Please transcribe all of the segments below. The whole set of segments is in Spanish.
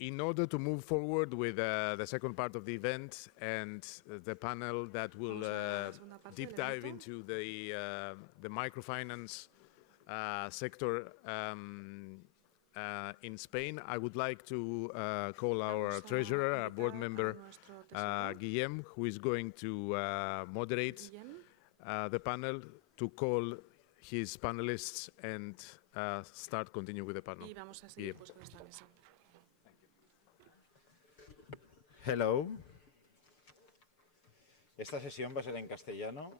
In order to move forward with the second part of the event and the panel that will deep dive into the microfinance sector in Spain, I would like to call our treasurer, our board member, Guillem, who is going to moderate the panel, to call his panelists and continue with the panel. Hello. Esta sesión va a ser en castellano,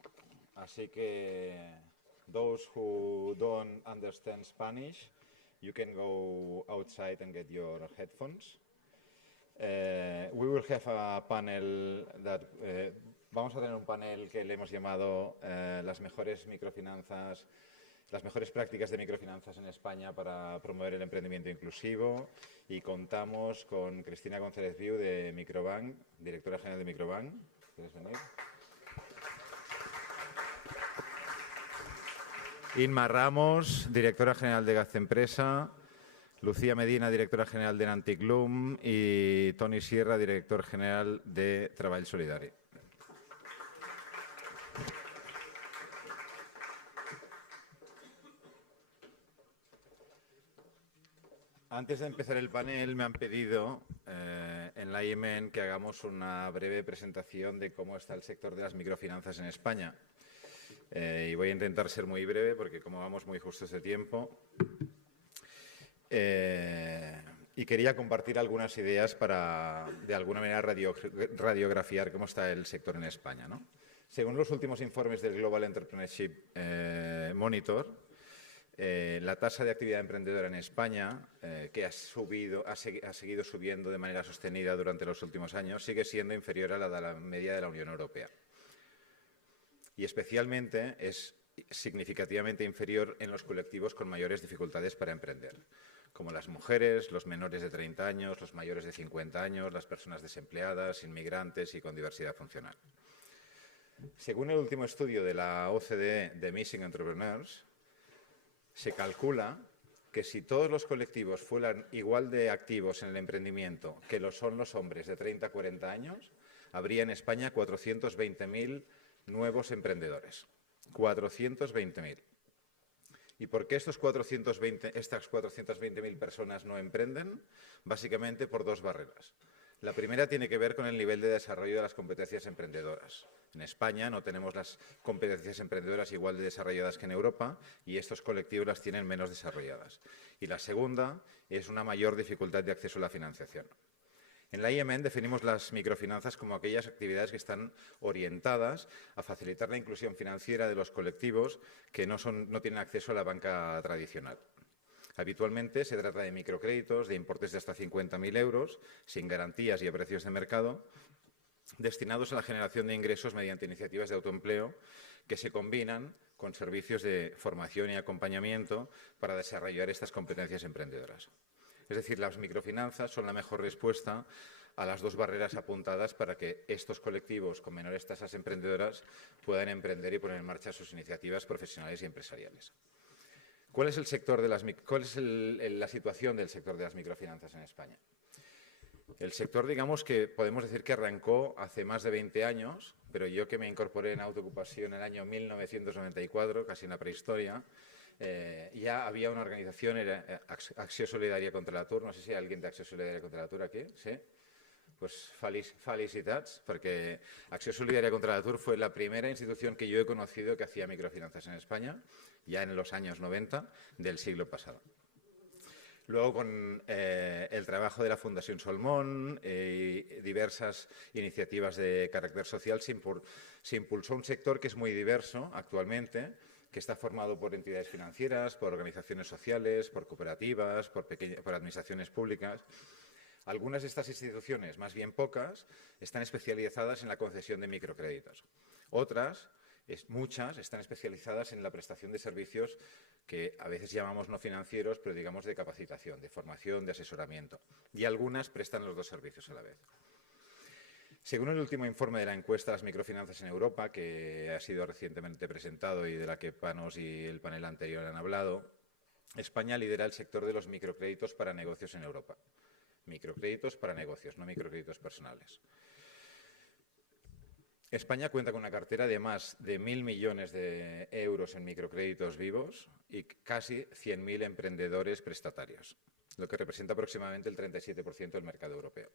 así que those who don't understand Spanish, you can go outside and get your headphones. We will have a panel that vamos a tener un panel que le hemos llamado las mejores microfinanzas, las mejores prácticas de microfinanzas en España para promover el emprendimiento inclusivo, y contamos con Cristina González Viu de Microbank, directora general de Microbank. ¿Quieres venir? Inma Ramos, directora general de Gazempresa, Lucía Medina, directora general de Nanticlum, y Toni Sierra, director general de Treball Solidari. Antes de empezar el panel, me han pedido en la IEMEN que hagamos una breve presentación de cómo está el sector de las microfinanzas en España. Y voy a intentar ser muy breve porque como vamos muy justos de tiempo. Y quería compartir algunas ideas para, de alguna manera, radiografiar cómo está el sector en España, ¿no? Según los últimos informes del Global Entrepreneurship Monitor, la tasa de actividad emprendedora en España, que ha seguido subiendo de manera sostenida durante los últimos años, sigue siendo inferior a la de la media de la Unión Europea. Y especialmente es significativamente inferior en los colectivos con mayores dificultades para emprender, como las mujeres, los menores de 30 años, los mayores de 50 años, las personas desempleadas, inmigrantes y con diversidad funcional. Según el último estudio de la OCDE de Missing Entrepreneurs, se calcula que si todos los colectivos fueran igual de activos en el emprendimiento que lo son los hombres de 30 a 40 años, habría en España 420.000 nuevos emprendedores. 420.000. ¿Y por qué estas 420.000 personas no emprenden? Básicamente por dos barreras. La primera tiene que ver con el nivel de desarrollo de las competencias emprendedoras. En España no tenemos las competencias emprendedoras igual de desarrolladas que en Europa y estos colectivos las tienen menos desarrolladas. Y la segunda es una mayor dificultad de acceso a la financiación. En la IEMEN definimos las microfinanzas como aquellas actividades que están orientadas a facilitar la inclusión financiera de los colectivos que no tienen acceso a la banca tradicional. Habitualmente se trata de microcréditos de importes de hasta 50.000 euros, sin garantías y a precios de mercado, destinados a la generación de ingresos mediante iniciativas de autoempleo que se combinan con servicios de formación y acompañamiento para desarrollar estas competencias emprendedoras. Es decir, las microfinanzas son la mejor respuesta a las dos barreras apuntadas para que estos colectivos con menores tasas emprendedoras puedan emprender y poner en marcha sus iniciativas profesionales y empresariales. ¿Cuál es la situación del sector de las microfinanzas en España? El sector, digamos que podemos decir que arrancó hace más de 20 años, pero yo que me incorporé en autoocupación en el año 1994, casi en la prehistoria, ya había una organización, era Acció Solidària contra l'Atur. No sé si hay alguien de Acció Solidària contra l'Atur aquí, ¿sí? Pues felicitats, porque Acció Solidària contra l'Atur fue la primera institución que yo he conocido que hacía microfinanzas en España, ya en los años 90 del siglo pasado. Luego, con el trabajo de la Fundación Solmón y diversas iniciativas de carácter social, se impulsó un sector que es muy diverso actualmente, que está formado por entidades financieras, por organizaciones sociales, por cooperativas, por administraciones públicas. Algunas de estas instituciones, más bien pocas, están especializadas en la concesión de microcréditos. Otras, muchas, están especializadas en la prestación de servicios que a veces llamamos no financieros, pero digamos de capacitación, de formación, de asesoramiento. Y algunas prestan los dos servicios a la vez. Según el último informe de la encuesta de las microfinanzas en Europa, que ha sido recientemente presentado y de la que Panos y el panel anterior han hablado, España lidera el sector de los microcréditos para negocios en Europa. microcréditos para negocios, no microcréditos personales. España cuenta con una cartera de más de 1.000 millones de euros en microcréditos vivos y casi 100.000 emprendedores prestatarios, lo que representa aproximadamente el 37% del mercado europeo.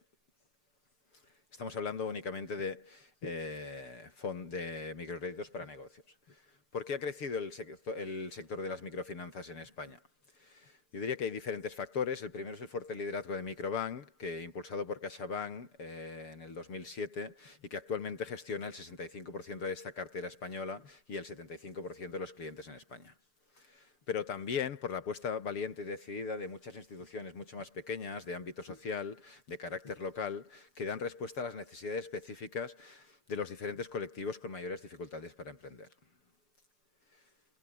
Estamos hablando únicamente de microcréditos para negocios. ¿Por qué ha crecido el sector de las microfinanzas en España? Yo diría que hay diferentes factores. El primero es el fuerte liderazgo de Microbank, que impulsado por CaixaBank en el 2007 y que actualmente gestiona el 65% de esta cartera española y el 75% de los clientes en España. Pero también por la apuesta valiente y decidida de muchas instituciones mucho más pequeñas, de ámbito social, de carácter local, que dan respuesta a las necesidades específicas de los diferentes colectivos con mayores dificultades para emprender.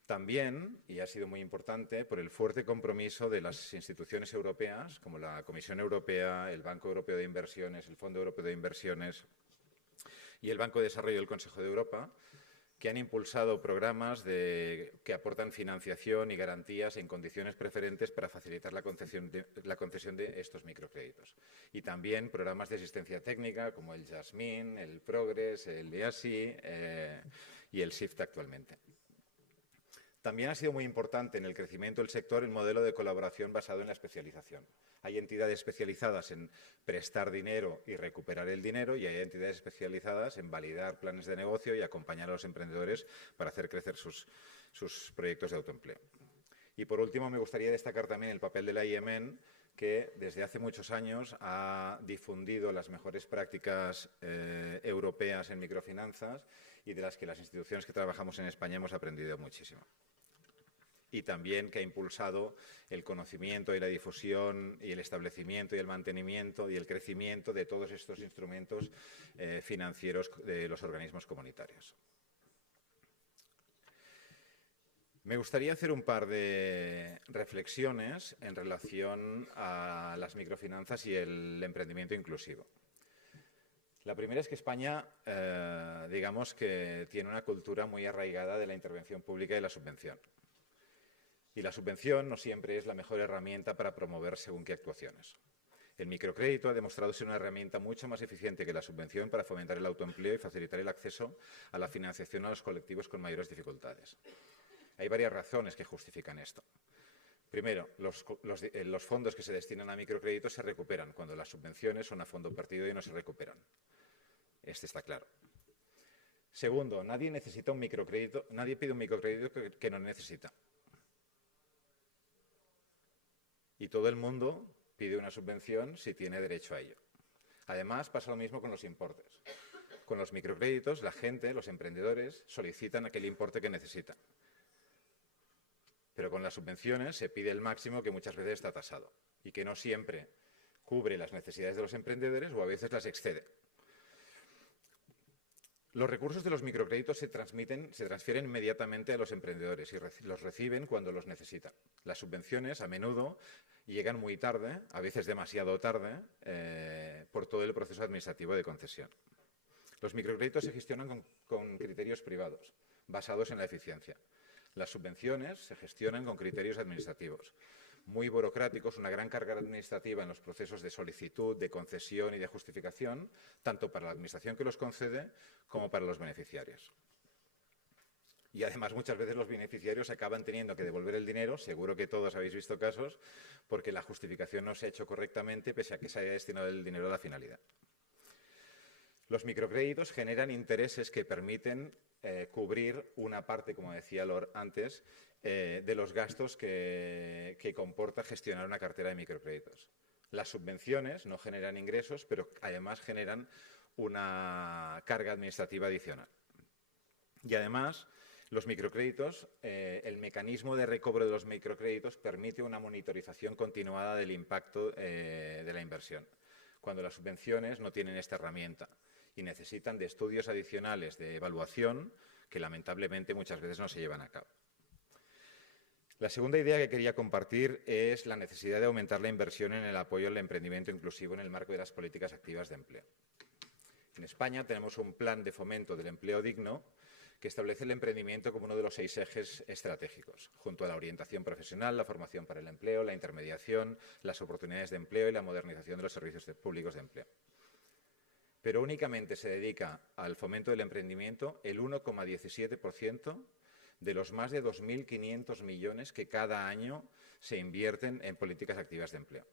También, y ha sido muy importante, por el fuerte compromiso de las instituciones europeas, como la Comisión Europea, el Banco Europeo de Inversiones, el Fondo Europeo de Inversiones y el Banco de Desarrollo del Consejo de Europa, que han impulsado programas que aportan financiación y garantías en condiciones preferentes para facilitar la concesión de estos microcréditos. Y también programas de asistencia técnica como el Jasmine, el Progress, el EASI y el SIFT actualmente. También ha sido muy importante en el crecimiento del sector el modelo de colaboración basado en la especialización. Hay entidades especializadas en prestar dinero y recuperar el dinero y hay entidades especializadas en validar planes de negocio y acompañar a los emprendedores para hacer crecer sus proyectos de autoempleo. Y por último, me gustaría destacar también el papel de la IEMEN, que desde hace muchos años ha difundido las mejores prácticas europeas en microfinanzas y de las que las instituciones que trabajamos en España hemos aprendido muchísimo. Y también que ha impulsado el conocimiento y la difusión y el establecimiento y el mantenimiento y el crecimiento de todos estos instrumentos financieros de los organismos comunitarios. Me gustaría hacer un par de reflexiones en relación a las microfinanzas y el emprendimiento inclusivo. La primera es que España, digamos que tiene una cultura muy arraigada de la intervención pública y la subvención. Y la subvención no siempre es la mejor herramienta para promover según qué actuaciones. El microcrédito ha demostrado ser una herramienta mucho más eficiente que la subvención para fomentar el autoempleo y facilitar el acceso a la financiación a los colectivos con mayores dificultades. Hay varias razones que justifican esto. Primero, los fondos que se destinan a microcréditos se recuperan, cuando las subvenciones son a fondo perdido y no se recuperan. Este está claro. Segundo, nadie necesita un microcrédito, nadie pide un microcrédito que no necesita. Y todo el mundo pide una subvención si tiene derecho a ello. Además, pasa lo mismo con los importes. Con los microcréditos, la gente, los emprendedores, solicitan aquel importe que necesitan. Pero con las subvenciones se pide el máximo que muchas veces está tasado y que no siempre cubre las necesidades de los emprendedores o a veces las excede. Los recursos de los microcréditos se transfieren inmediatamente a los emprendedores y los reciben cuando los necesitan. Las subvenciones a menudo llegan muy tarde, a veces demasiado tarde, por todo el proceso administrativo de concesión. Los microcréditos se gestionan con criterios privados, basados en la eficiencia. Las subvenciones se gestionan con criterios administrativos, muy burocráticos, una gran carga administrativa en los procesos de solicitud, de concesión y de justificación, tanto para la administración que los concede como para los beneficiarios. Y además muchas veces los beneficiarios acaban teniendo que devolver el dinero, seguro que todos habéis visto casos, porque la justificación no se ha hecho correctamente pese a que se haya destinado el dinero a la finalidad. Los microcréditos generan intereses que permiten cubrir una parte, como decía Lor antes, de los gastos que comporta gestionar una cartera de microcréditos. Las subvenciones no generan ingresos, pero además generan una carga administrativa adicional. Y además, los microcréditos, el mecanismo de recobro de los microcréditos permite una monitorización continuada del impacto de la inversión, cuando las subvenciones no tienen esta herramienta y necesitan de estudios adicionales de evaluación que lamentablemente muchas veces no se llevan a cabo. La segunda idea que quería compartir es la necesidad de aumentar la inversión en el apoyo al emprendimiento inclusivo en el marco de las políticas activas de empleo. En España tenemos un plan de fomento del empleo digno que establece el emprendimiento como uno de los 6 ejes estratégicos, junto a la orientación profesional, la formación para el empleo, la intermediación, las oportunidades de empleo y la modernización de los servicios públicos de empleo. Pero únicamente se dedica al fomento del emprendimiento el 1,17% de los más de 2.500 millones que cada año se invierten en políticas activas de empleo.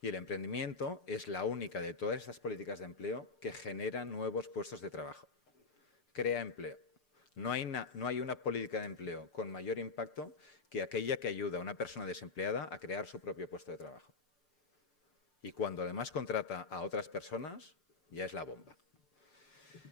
Y el emprendimiento es la única de todas estas políticas de empleo que genera nuevos puestos de trabajo, crea empleo. No hay una política de empleo con mayor impacto que aquella que ayuda a una persona desempleada a crear su propio puesto de trabajo. Y cuando además contrata a otras personas, ya es la bomba.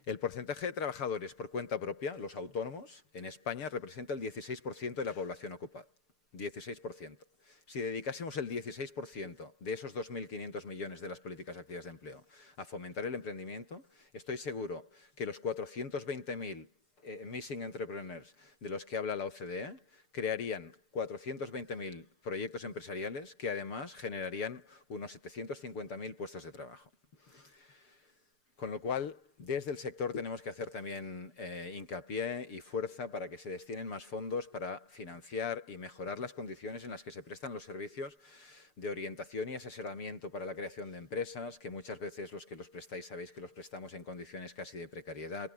El porcentaje de trabajadores por cuenta propia, los autónomos, en España representa el 16% de la población ocupada. 16%. Si dedicásemos el 16% de esos 2.500 millones de las políticas activas de empleo a fomentar el emprendimiento, estoy seguro que los 420.000 missing entrepreneurs de los que habla la OCDE crearían 420.000 proyectos empresariales que además generarían unos 750.000 puestos de trabajo. Con lo cual, desde el sector tenemos que hacer también hincapié y fuerza para que se destinen más fondos para financiar y mejorar las condiciones en las que se prestan los servicios de orientación y asesoramiento para la creación de empresas, que muchas veces los que los prestáis sabéis que los prestamos en condiciones casi de precariedad.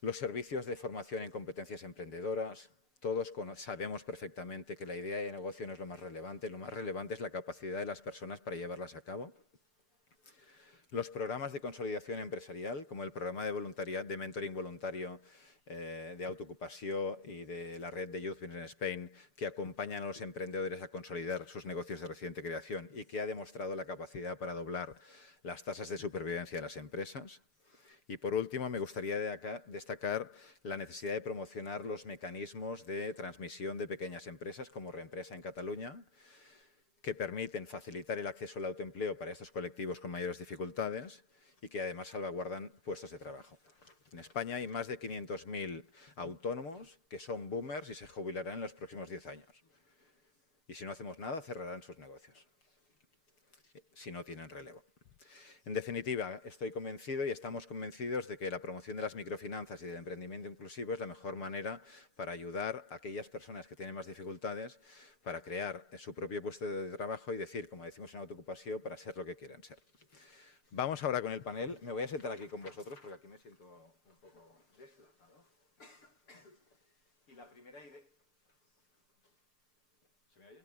Los servicios de formación en competencias emprendedoras. Todos sabemos perfectamente que la idea de negocio no es lo más relevante es la capacidad de las personas para llevarlas a cabo. Los programas de consolidación empresarial, como el programa de mentoring voluntario de autoocupación y de la red de Youth Business Spain, que acompañan a los emprendedores a consolidar sus negocios de reciente creación y que ha demostrado la capacidad para doblar las tasas de supervivencia de las empresas. Y, por último, me gustaría destacar la necesidad de promocionar los mecanismos de transmisión de pequeñas empresas, como Reempresa en Cataluña, que permiten facilitar el acceso al autoempleo para estos colectivos con mayores dificultades y que además salvaguardan puestos de trabajo. En España hay más de 500.000 autónomos que son boomers y se jubilarán en los próximos 10 años. Y si no hacemos nada, cerrarán sus negocios, si no tienen relevo. En definitiva, estoy convencido y estamos convencidos de que la promoción de las microfinanzas y del emprendimiento inclusivo es la mejor manera para ayudar a aquellas personas que tienen más dificultades para crear su propio puesto de trabajo y decir, como decimos en autoocupación, para ser lo que quieran ser. Vamos ahora con el panel. Me voy a sentar aquí con vosotros porque aquí me siento un poco desplazado. Y la primera idea... ¿Se me oye?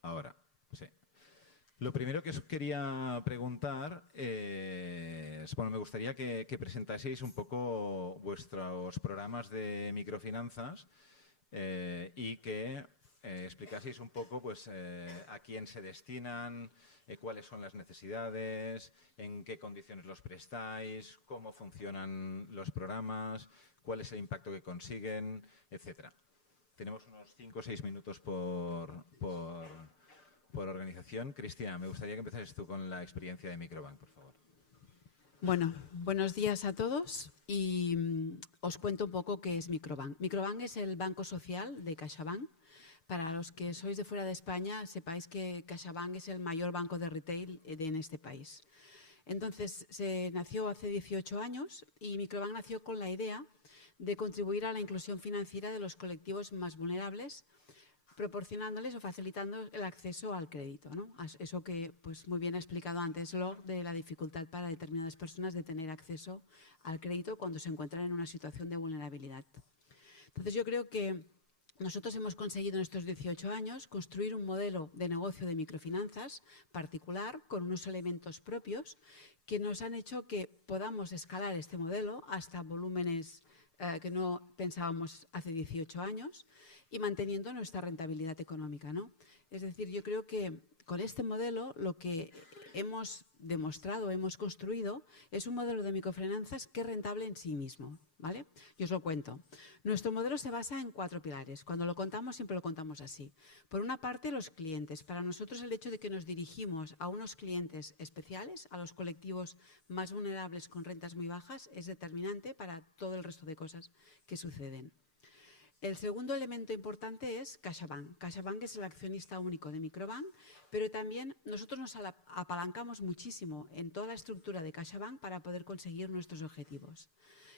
Ahora, sí. Lo primero que os quería preguntar es, bueno, me gustaría que presentaseis un poco vuestros programas de microfinanzas y que explicaseis un poco pues, a quién se destinan, cuáles son las necesidades, en qué condiciones los prestáis, cómo funcionan los programas, cuál es el impacto que consiguen, etcétera. Tenemos unos 5 o 6 minutos por organización. Cristina, me gustaría que empezases tú con la experiencia de Microbank, por favor. Bueno, buenos días a todos y os cuento un poco qué es Microbank. Microbank es el banco social de CaixaBank. Para los que sois de fuera de España, sepáis que CaixaBank es el mayor banco de retail en este país. Entonces, se nació hace 18 años y Microbank nació con la idea de contribuir a la inclusión financiera de los colectivos más vulnerables, proporcionándoles o facilitando el acceso al crédito, ¿no? Eso que pues, muy bien ha explicado antes Lord, de la dificultad para determinadas personas de tener acceso al crédito cuando se encuentran en una situación de vulnerabilidad. Entonces yo creo que nosotros hemos conseguido en estos 18 años construir un modelo de negocio de microfinanzas particular con unos elementos propios que nos han hecho que podamos escalar este modelo hasta volúmenes que no pensábamos hace 18 años y manteniendo nuestra rentabilidad económica, ¿no? Es decir, yo creo que con este modelo lo que hemos demostrado, hemos construido, es un modelo de microfinanzas que es rentable en sí mismo, ¿vale? Yo os lo cuento. Nuestro modelo se basa en 4 pilares. Cuando lo contamos, siempre lo contamos así. Por una parte, los clientes. Para nosotros, el hecho de que nos dirigimos a unos clientes especiales, a los colectivos más vulnerables con rentas muy bajas, es determinante para todo el resto de cosas que suceden. El segundo elemento importante es CaixaBank. CaixaBank es el accionista único de Microbank, pero también nosotros nos apalancamos muchísimo en toda la estructura de CaixaBank para poder conseguir nuestros objetivos.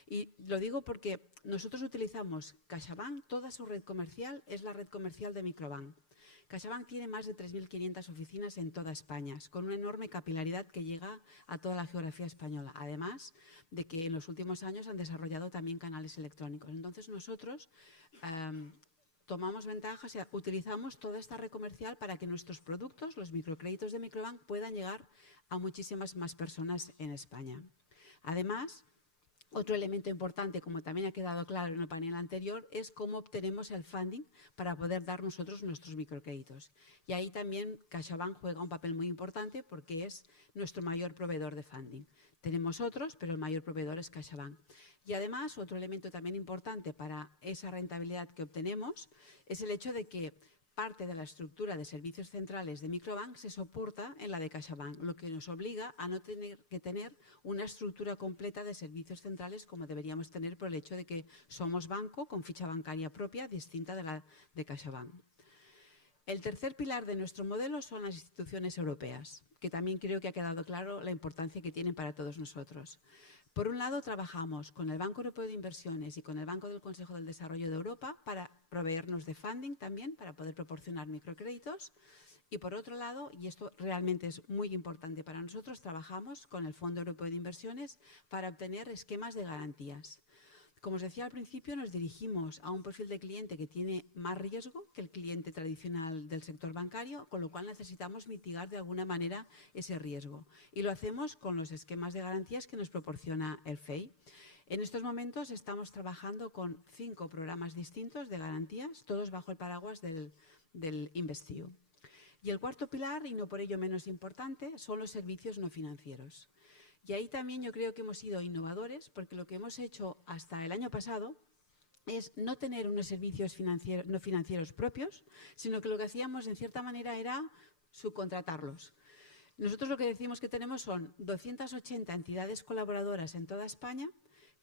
Y lo digo porque nosotros utilizamos CaixaBank, toda su red comercial es la red comercial de Microbank. CaixaBank tiene más de 3.500 oficinas en toda España, con una enorme capilaridad que llega a toda la geografía española, además de que en los últimos años han desarrollado también canales electrónicos. Entonces nosotros tomamos ventaja, o sea, utilizamos toda esta red comercial para que nuestros productos, los microcréditos de Microbank, puedan llegar a muchísimas más personas en España. Además, otro elemento importante, como también ha quedado claro en el panel anterior, es cómo obtenemos el funding para poder dar nosotros nuestros microcréditos. Y ahí también CaixaBank juega un papel muy importante porque es nuestro mayor proveedor de funding. Tenemos otros, pero el mayor proveedor es CaixaBank. Y además, otro elemento también importante para esa rentabilidad que obtenemos es el hecho de que parte de la estructura de servicios centrales de Microbank se soporta en la de CaixaBank, lo que nos obliga a no tener que tener una estructura completa de servicios centrales como deberíamos tener por el hecho de que somos banco con ficha bancaria propia distinta de la de CaixaBank. El tercer pilar de nuestro modelo son las instituciones europeas, que también creo que ha quedado claro la importancia que tienen para todos nosotros. Por un lado, trabajamos con el Banco Europeo de Inversiones y con el Banco del Consejo del Desarrollo de Europa para proveernos de funding también, para poder proporcionar microcréditos. Y por otro lado, y esto realmente es muy importante para nosotros, trabajamos con el Fondo Europeo de Inversiones para obtener esquemas de garantías. Como os decía al principio, nos dirigimos a un perfil de cliente que tiene más riesgo que el cliente tradicional del sector bancario, con lo cual necesitamos mitigar de alguna manera ese riesgo. Y lo hacemos con los esquemas de garantías que nos proporciona el FEI. En estos momentos estamos trabajando con 5 programas distintos de garantías, todos bajo el paraguas del InvestEU. Y el cuarto pilar, y no por ello menos importante, son los servicios no financieros. Y ahí también yo creo que hemos sido innovadores, porque lo que hemos hecho hasta el año pasado es no tener unos servicios no financieros propios, sino que lo que hacíamos en cierta manera era subcontratarlos. Nosotros lo que decimos que tenemos son 280 entidades colaboradoras en toda España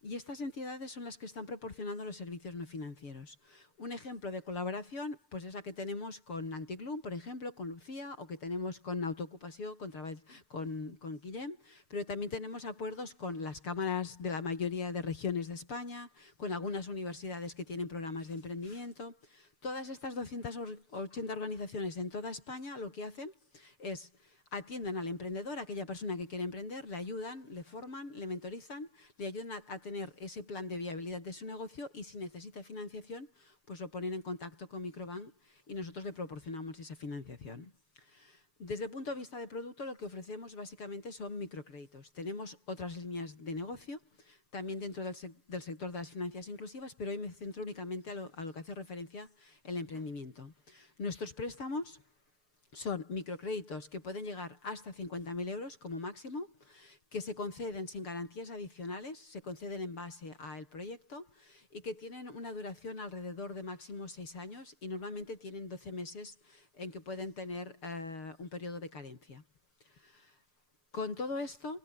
y estas entidades son las que están proporcionando los servicios no financieros. Un ejemplo de colaboración pues es la que tenemos con Anticlub, por ejemplo, con Lucía, o que tenemos con Autoocupació, con Guillem, pero también tenemos acuerdos con las cámaras de la mayoría de regiones de España, con algunas universidades que tienen programas de emprendimiento. Todas estas 280 organizaciones en toda España lo que hacen es atiendan al emprendedor, a aquella persona que quiere emprender, le ayudan, le forman, le mentorizan, le ayudan a tener ese plan de viabilidad de su negocio y si necesita financiación, pues lo ponen en contacto con Microbank y nosotros le proporcionamos esa financiación. Desde el punto de vista de producto, lo que ofrecemos básicamente son microcréditos. Tenemos otras líneas de negocio, también dentro del sector de las finanzas inclusivas, pero hoy me centro únicamente a lo que hace referencia el emprendimiento. Nuestros préstamos son microcréditos que pueden llegar hasta 50.000 euros como máximo, que se conceden sin garantías adicionales, se conceden en base al proyecto y que tienen una duración alrededor de máximo 6 años y normalmente tienen 12 meses en que pueden tener un periodo de carencia. Con todo esto,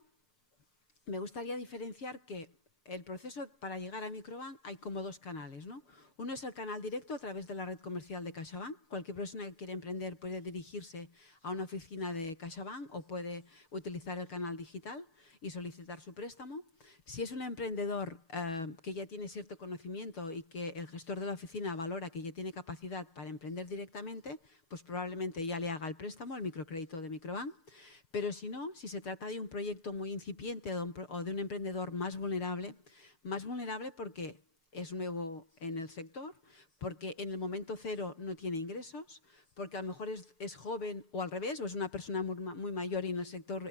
me gustaría diferenciar que el proceso para llegar a Microbank hay como 2 canales, ¿no? Uno es el canal directo a través de la red comercial de CaixaBank. Cualquier persona que quiera emprender puede dirigirse a una oficina de CaixaBank o puede utilizar el canal digital y solicitar su préstamo. Si es un emprendedor que ya tiene cierto conocimiento y que el gestor de la oficina valora que ya tiene capacidad para emprender directamente, pues probablemente ya le haga el préstamo, el microcrédito de Microbank. Pero si no, si se trata de un proyecto muy incipiente o de un emprendedor más vulnerable porque es nuevo en el sector, porque en el momento cero no tiene ingresos, porque a lo mejor es joven o al revés, o es una persona muy mayor y en el sector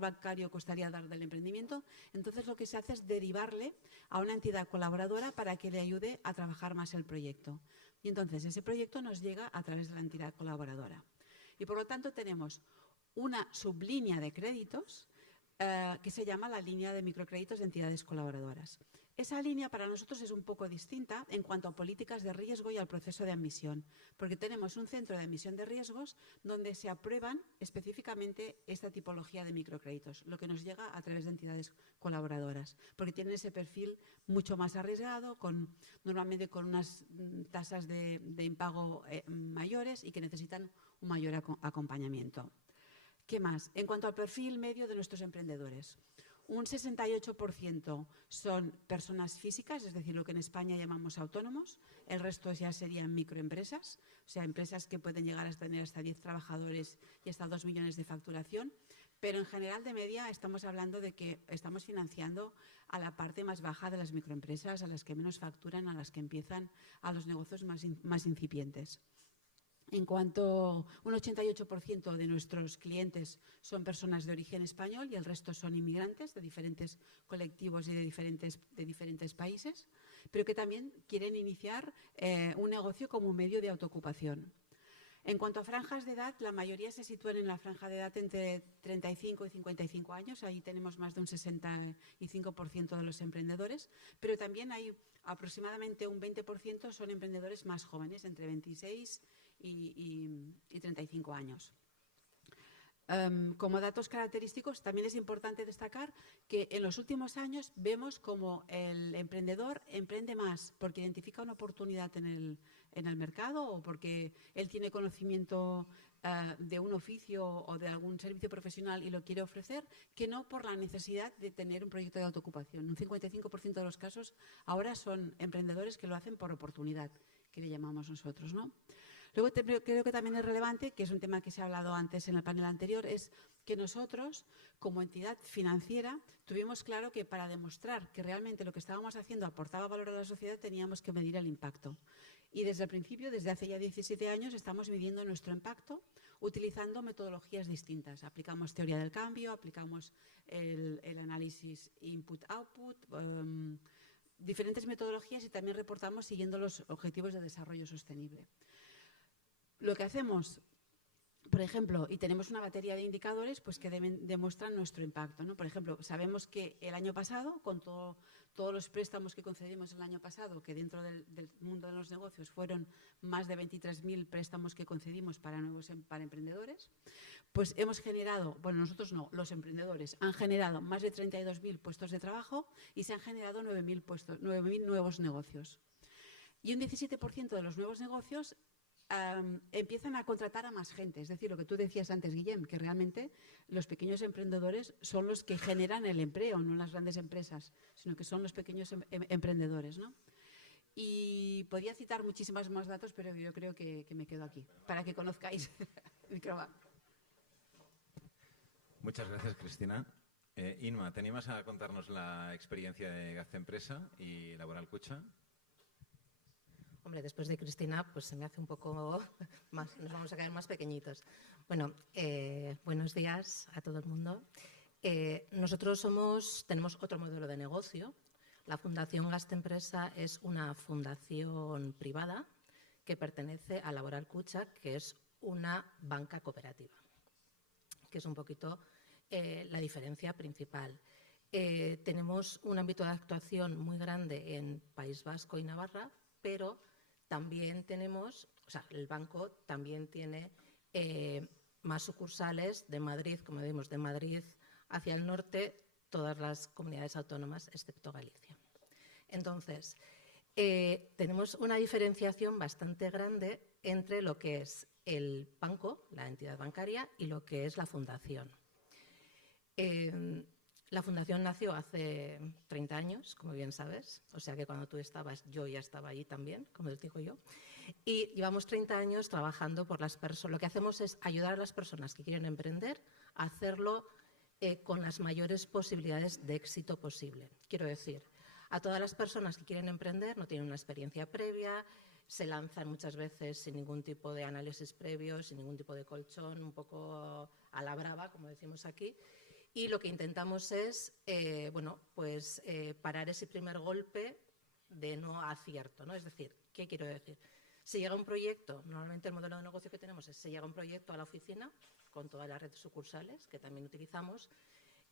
bancario costaría dar del emprendimiento. Entonces lo que se hace es derivarle a una entidad colaboradora para que le ayude a trabajar más el proyecto. Y entonces ese proyecto nos llega a través de la entidad colaboradora. Y por lo tanto tenemos una sublínea de créditos que se llama la línea de microcréditos de entidades colaboradoras. Esa línea para nosotros es un poco distinta en cuanto a políticas de riesgo y al proceso de admisión, porque tenemos un centro de admisión de riesgos donde se aprueban específicamente esta tipología de microcréditos, lo que nos llega a través de entidades colaboradoras, porque tienen ese perfil mucho más arriesgado, normalmente con unas tasas de impago mayores y que necesitan un mayor acompañamiento. ¿Qué más? En cuanto al perfil medio de nuestros emprendedores, un 68% son personas físicas, es decir, lo que en España llamamos autónomos. El resto ya serían microempresas, o sea, empresas que pueden llegar a tener hasta 10 trabajadores y hasta 2 millones de facturación. Pero en general, de media, estamos hablando de que estamos financiando a la parte más baja de las microempresas, a las que menos facturan, a las que empiezan, a los negocios más incipientes. En cuanto un 88% de nuestros clientes son personas de origen español y el resto son inmigrantes de diferentes colectivos y de diferentes países, pero que también quieren iniciar un negocio como un medio de autoocupación. En cuanto a franjas de edad, la mayoría se sitúan en la franja de edad entre 35 y 55 años. Ahí tenemos más de un 65% de los emprendedores, pero también hay aproximadamente un 20% son emprendedores más jóvenes, entre 26 y 35 años. Como datos característicos, también es importante destacar que en los últimos años vemos como el emprendedor emprende más porque identifica una oportunidad en el mercado o porque él tiene conocimiento de un oficio o de algún servicio profesional y lo quiere ofrecer, que no por la necesidad de tener un proyecto de autoocupación. Un 55% de los casos ahora son emprendedores que lo hacen por oportunidad, que le llamamos nosotros, ¿no? Luego creo que también es relevante, que es un tema que se ha hablado antes en el panel anterior, es que nosotros, como entidad financiera, tuvimos claro que para demostrar que realmente lo que estábamos haciendo aportaba valor a la sociedad, teníamos que medir el impacto. Y desde el principio, desde hace ya 17 años, estamos midiendo nuestro impacto utilizando metodologías distintas. Aplicamos teoría del cambio, aplicamos el análisis input-output, diferentes metodologías y también reportamos siguiendo los objetivos de desarrollo sostenible. Lo que hacemos, por ejemplo, y tenemos una batería de indicadores pues, que demuestran nuestro impacto, ¿no? Por ejemplo, sabemos que el año pasado, con todos los préstamos que concedimos el año pasado, que dentro del mundo de los negocios fueron más de 23.000 préstamos que concedimos para emprendedores, pues hemos generado, bueno, nosotros no, los emprendedores han generado más de 32.000 puestos de trabajo y se han generado 9.000 nuevos negocios. Y un 17% de los nuevos negocios empiezan a contratar a más gente. Es decir, lo que tú decías antes, Guillem, que realmente los pequeños emprendedores son los que generan el empleo, no las grandes empresas, sino que son los pequeños emprendedores, ¿no? Y podría citar muchísimos más datos, pero yo creo que me quedo aquí, para que conozcáis Microbank. Muchas gracias, Cristina. Inma, ¿te animas a contarnos la experiencia de Gazte Empresa y Laboral Kutxa? Hombre, después de Cristina, pues se me hace un poco más, nos vamos a quedar más pequeñitos. Bueno, buenos días a todo el mundo. Nosotros tenemos otro modelo de negocio. La Fundación Gazte Empresa es una fundación privada que pertenece a Laboral Kutxa, que es una banca cooperativa, que es un poquito la diferencia principal. Tenemos un ámbito de actuación muy grande en País Vasco y Navarra, pero también tenemos, o sea, el banco también tiene más sucursales de Madrid, como decimos, de Madrid hacia el norte, todas las comunidades autónomas, excepto Galicia. Entonces, tenemos una diferenciación bastante grande entre lo que es el banco, la entidad bancaria, y lo que es la fundación. La fundación nació hace 30 años, como bien sabes, o sea que cuando tú estabas, yo ya estaba allí también, como les digo yo, y llevamos 30 años trabajando por las personas. Lo que hacemos es ayudar a las personas que quieren emprender a hacerlo con las mayores posibilidades de éxito posible. Quiero decir, a todas las personas que quieren emprender no tienen una experiencia previa, se lanzan muchas veces sin ningún tipo de análisis previo, sin ningún tipo de colchón, un poco a la brava, como decimos aquí. Y lo que intentamos es, parar ese primer golpe de no acierto, ¿no? Es decir, ¿qué quiero decir? Se llega un proyecto, normalmente el modelo de negocio que tenemos es, se llega un proyecto a la oficina, con toda la red de sucursales, que también utilizamos,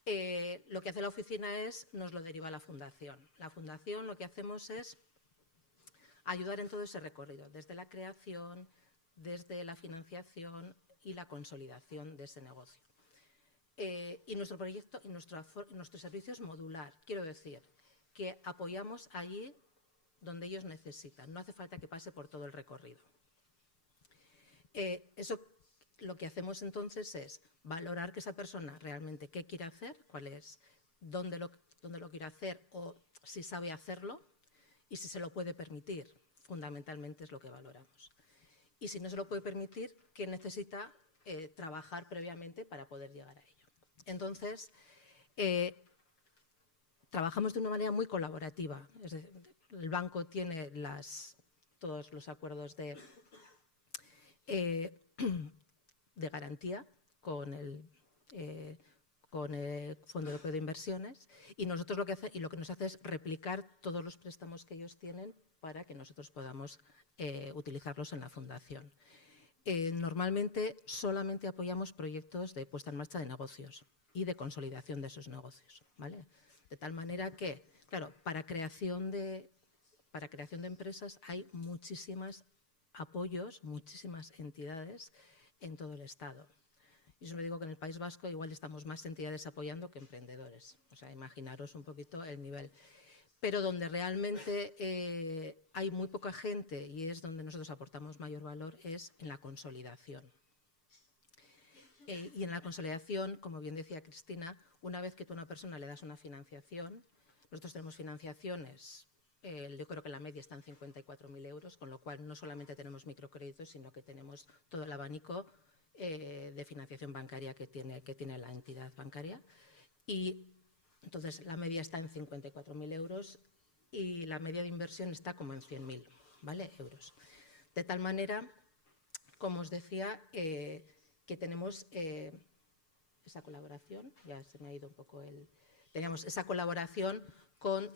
Lo que hace la oficina nos lo deriva a la fundación. La fundación lo que hacemos es ayudar en todo ese recorrido, desde la creación, desde la financiación y la consolidación de ese negocio. Y nuestro proyecto y nuestro servicio es modular. Quiero decir que apoyamos allí donde ellos necesitan. No hace falta que pase por todo el recorrido. Eso lo que hacemos entonces es valorar que esa persona realmente qué quiere hacer, cuál es, dónde lo quiere hacer o si sabe hacerlo y si se lo puede permitir. Fundamentalmente es lo que valoramos. Y si no se lo puede permitir, ¿qué necesita trabajar previamente para poder llegar a ello? Entonces, trabajamos de una manera muy colaborativa. Es decir, el banco tiene todos los acuerdos de garantía con el Fondo Europeo de Inversiones y nosotros lo que nos hace es replicar todos los préstamos que ellos tienen para que nosotros podamos utilizarlos en la fundación. Normalmente solamente apoyamos proyectos de puesta en marcha de negocios y de consolidación de esos negocios, ¿vale? De tal manera que, claro, para creación de empresas hay muchísimos apoyos, muchísimas entidades en todo el Estado. Yo siempre digo que en el País Vasco igual estamos más entidades apoyando que emprendedores. O sea, imaginaros un poquito el nivel. Pero donde realmente hay muy poca gente y es donde nosotros aportamos mayor valor es en la consolidación. Y en la consolidación, como bien decía Cristina, una vez que tú a una persona le das una financiación, nosotros tenemos financiaciones, yo creo que la media está en 54.000 euros, con lo cual no solamente tenemos microcréditos, sino que tenemos todo el abanico de financiación bancaria que tiene la entidad bancaria. Y entonces la media está en 54.000 euros y la media de inversión está como en 100.000, ¿vale? euros. De tal manera, como os decía, que tenemos esa colaboración, ya se me ha ido un poco tenemos esa colaboración con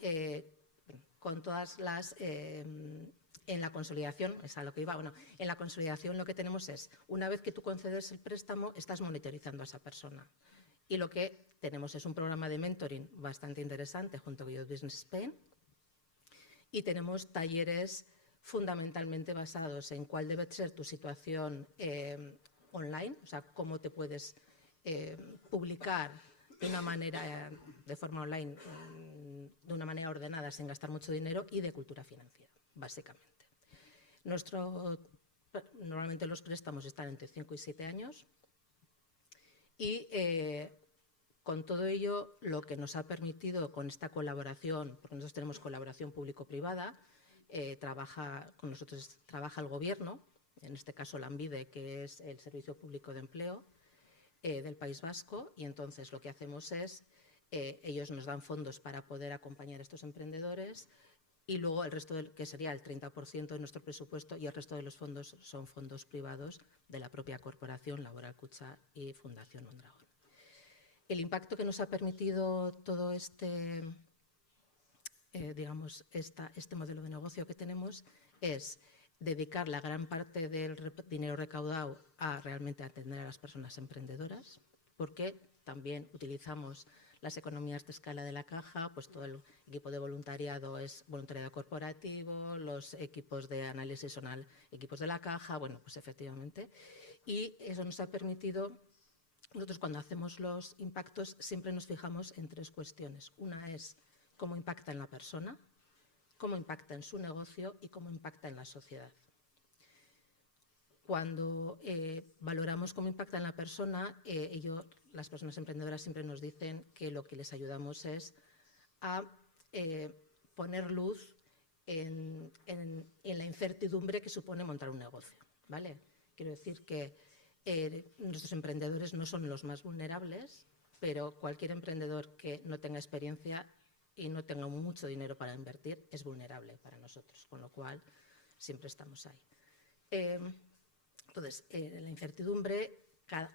todas las... en la consolidación, es a lo que iba, bueno, en la consolidación lo que tenemos es, una vez que tú concedes el préstamo, estás monitorizando a esa persona. Y lo que tenemos es un programa de mentoring bastante interesante junto con Youth Business Spain y tenemos talleres fundamentalmente basados en cuál debe ser tu situación online, o sea, cómo te puedes publicar de forma online, de una manera ordenada, sin gastar mucho dinero y de cultura financiera, básicamente. Normalmente los préstamos están entre 5 y 7 años. Y con todo ello, lo que nos ha permitido con esta colaboración, porque nosotros tenemos colaboración público-privada, con nosotros trabaja el Gobierno, en este caso Lanbide, que es el Servicio Público de Empleo del País Vasco, y entonces lo que hacemos es, ellos nos dan fondos para poder acompañar a estos emprendedores y luego el resto, que sería el 30% de nuestro presupuesto, y el resto de los fondos son fondos privados de la propia corporación, Laboral Kutxa y Fundación Mondragón. El impacto que nos ha permitido todo este modelo de negocio que tenemos es dedicar la gran parte del dinero recaudado a realmente atender a las personas emprendedoras, porque también utilizamos las economías de escala de la caja, pues todo el equipo de voluntariado es voluntariado corporativo, los equipos de análisis son equipos de la caja, bueno, pues efectivamente. Y eso nos ha permitido, nosotros cuando hacemos los impactos siempre nos fijamos en 3 cuestiones. Una es cómo impacta en la persona, cómo impacta en su negocio y cómo impacta en la sociedad. Cuando valoramos cómo impacta en la persona, las personas emprendedoras siempre nos dicen que lo que les ayudamos es a poner luz en la incertidumbre que supone montar un negocio, ¿vale? Quiero decir que nuestros emprendedores no son los más vulnerables, pero cualquier emprendedor que no tenga experiencia y no tenga mucho dinero para invertir es vulnerable para nosotros, con lo cual siempre estamos ahí. Entonces, la incertidumbre,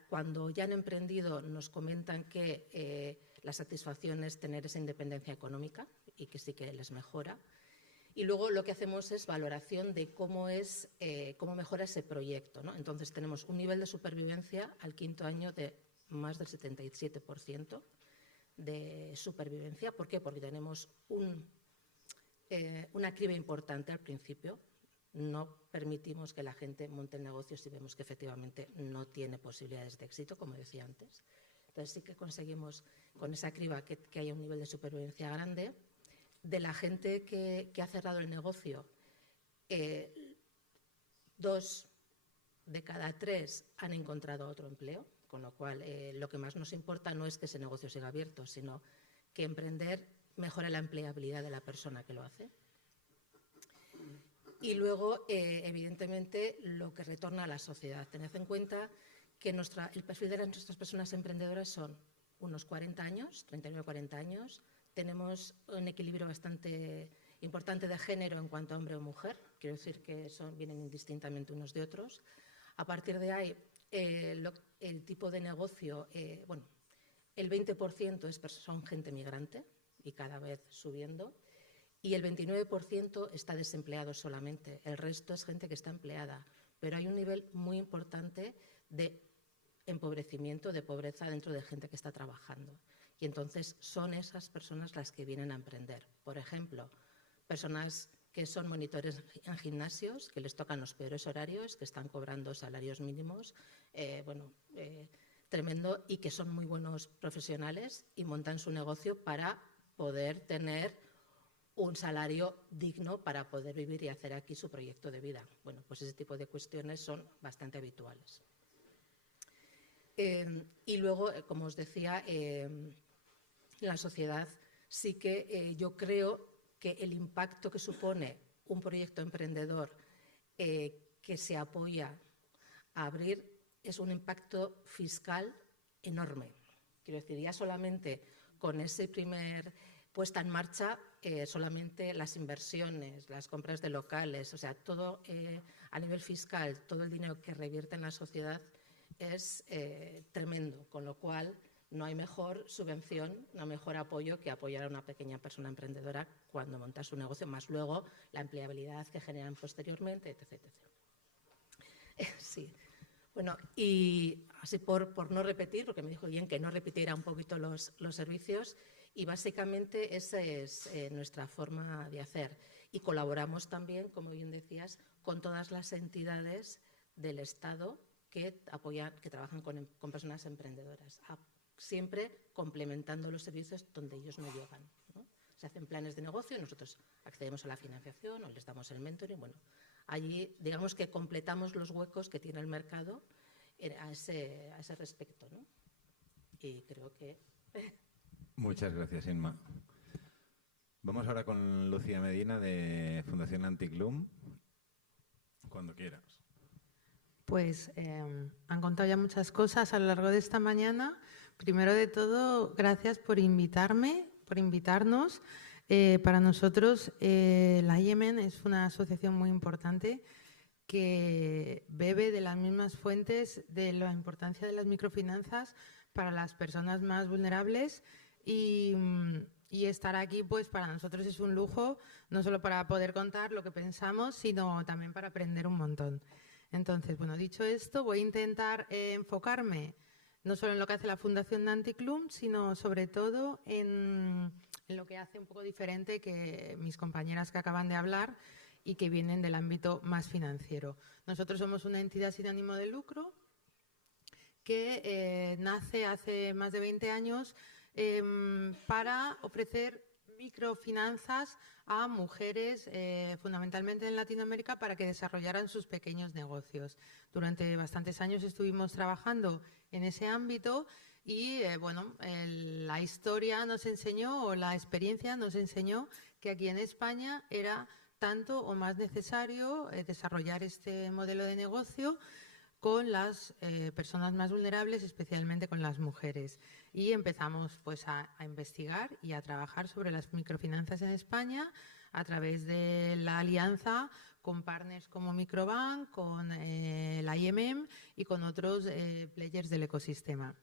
cuando ya han emprendido, nos comentan que la satisfacción es tener esa independencia económica y que sí que les mejora. Y luego lo que hacemos es valoración de cómo mejora ese proyecto, ¿no? Entonces, tenemos un nivel de supervivencia al 5.º año de más del 77%, de supervivencia. ¿Por qué? Porque tenemos una criba importante al principio. No permitimos que la gente monte negocios si vemos que efectivamente no tiene posibilidades de éxito, como decía antes. Entonces sí que conseguimos con esa criba que haya un nivel de supervivencia grande. De la gente que ha cerrado el negocio, 2 de cada 3 han encontrado otro empleo, con lo cual lo que más nos importa no es que ese negocio siga abierto, sino que emprender mejore la empleabilidad de la persona que lo hace. Y luego, evidentemente, lo que retorna a la sociedad. Tened en cuenta que el perfil de nuestras personas emprendedoras son unos 40 años, 39-40 años. Tenemos un equilibrio bastante importante de género en cuanto a hombre o mujer. Quiero decir que vienen indistintamente unos de otros. A partir de ahí, el tipo de negocio, bueno, el 20% son gente migrante y cada vez subiendo. Y el 29% está desempleado solamente. El resto es gente que está empleada. Pero hay un nivel muy importante de empobrecimiento, de pobreza dentro de gente que está trabajando. Y entonces son esas personas las que vienen a emprender. Por ejemplo, personas que son monitores en gimnasios, que les tocan los peores horarios, que están cobrando salarios mínimos, tremendo, y que son muy buenos profesionales y montan su negocio para poder tener un salario digno para poder vivir y hacer aquí su proyecto de vida. Bueno, pues ese tipo de cuestiones son bastante habituales. Y luego, como os decía, la sociedad sí que yo creo que el impacto que supone un proyecto emprendedor que se apoya a abrir es un impacto fiscal enorme. Quiero decir, ya solamente con ese primer puesta en marcha, solamente las inversiones, las compras de locales, o sea, todo a nivel fiscal, todo el dinero que revierte en la sociedad es tremendo, con lo cual no hay mejor subvención, no hay mejor apoyo que apoyar a una pequeña persona emprendedora cuando monta su negocio, más luego la empleabilidad que generan posteriormente, etc. Sí. Bueno, y así por no repetir, porque me dijo bien que no repitiera un poquito los servicios, y básicamente esa es nuestra forma de hacer. Y colaboramos también, como bien decías, con todas las entidades del Estado que apoyan, que trabajan con personas emprendedoras, siempre complementando los servicios donde ellos no llegan, ¿no? Se hacen planes de negocio, nosotros accedemos a la financiación o les damos el mentoring. Bueno, allí digamos que completamos los huecos que tiene el mercado a ese respecto, ¿no? Y creo que... Muchas gracias, Inma. Vamos ahora con Lucía Medina de Fundación Anticlum. Cuando quieras. Pues han contado ya muchas cosas a lo largo de esta mañana. Primero de todo, gracias por invitarme, por invitarnos. Para nosotros, la IEMEN es una asociación muy importante que bebe de las mismas fuentes de la importancia de las microfinanzas para las personas más vulnerables y estar aquí, pues para nosotros es un lujo, no solo para poder contar lo que pensamos, sino también para aprender un montón. Entonces, bueno, dicho esto, voy a intentar enfocarme no solo en lo que hace la Fundación Anticlum, sino sobre todo en lo que hace un poco diferente que mis compañeras que acaban de hablar y que vienen del ámbito más financiero. Nosotros somos una entidad sin ánimo de lucro que nace hace más de 20 años para ofrecer microfinanzas a mujeres, fundamentalmente en Latinoamérica, para que desarrollaran sus pequeños negocios. Durante bastantes años estuvimos trabajando en ese ámbito y, bueno, la historia nos enseñó, o la experiencia nos enseñó, que aquí en España era tanto o más necesario desarrollar este modelo de negocio con las personas más vulnerables, especialmente con las mujeres. Y empezamos pues, a investigar y a trabajar sobre las microfinanzas en España a través de la alianza con partners como Microbank, con la IMM y con otros players del ecosistema.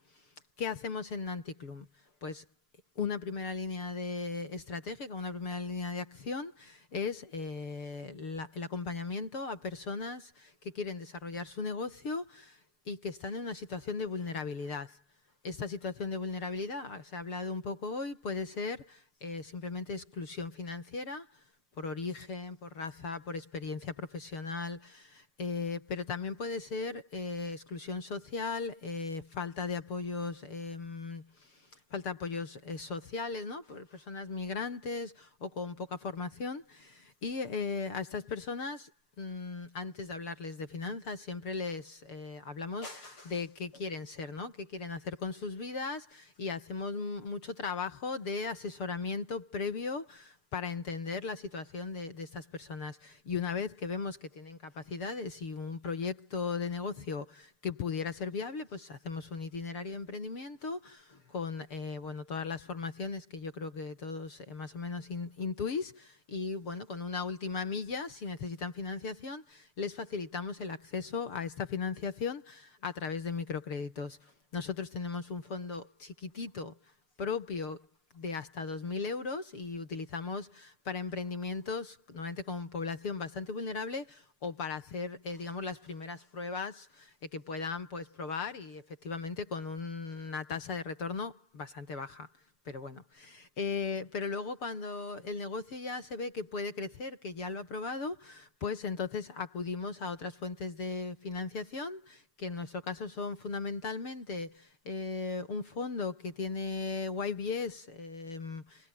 ¿Qué hacemos en Anticlum? Pues una primera línea estratégica, una primera línea de acción es el acompañamiento a personas que quieren desarrollar su negocio y que están en una situación de vulnerabilidad. esta situación de vulnerabilidad, se ha hablado un poco hoy, puede ser simplemente exclusión financiera por origen, por raza, por experiencia profesional, pero también puede ser exclusión social, falta de apoyos sociales, ¿no? Por personas migrantes o con poca formación. Y a estas personas, antes de hablarles de finanzas, siempre les hablamos de qué quieren ser, ¿no? Qué quieren hacer con sus vidas, y hacemos mucho trabajo de asesoramiento previo para entender la situación de estas personas. Y una vez que vemos que tienen capacidades y un proyecto de negocio que pudiera ser viable, pues hacemos un itinerario de emprendimiento con bueno, todas las formaciones que yo creo que todos más o menos intuís, y bueno, con una última milla, si necesitan financiación, les facilitamos el acceso a esta financiación a través de microcréditos. Nosotros tenemos un fondo chiquitito propio de hasta 2.000 euros y utilizamos para emprendimientos normalmente con población bastante vulnerable o para hacer, digamos, las primeras pruebas que puedan pues, probar, y efectivamente con una tasa de retorno bastante baja, pero bueno. Pero luego cuando el negocio ya se ve que puede crecer, que ya lo ha probado, pues entonces acudimos a otras fuentes de financiación, que en nuestro caso son fundamentalmente un fondo que tiene YBS,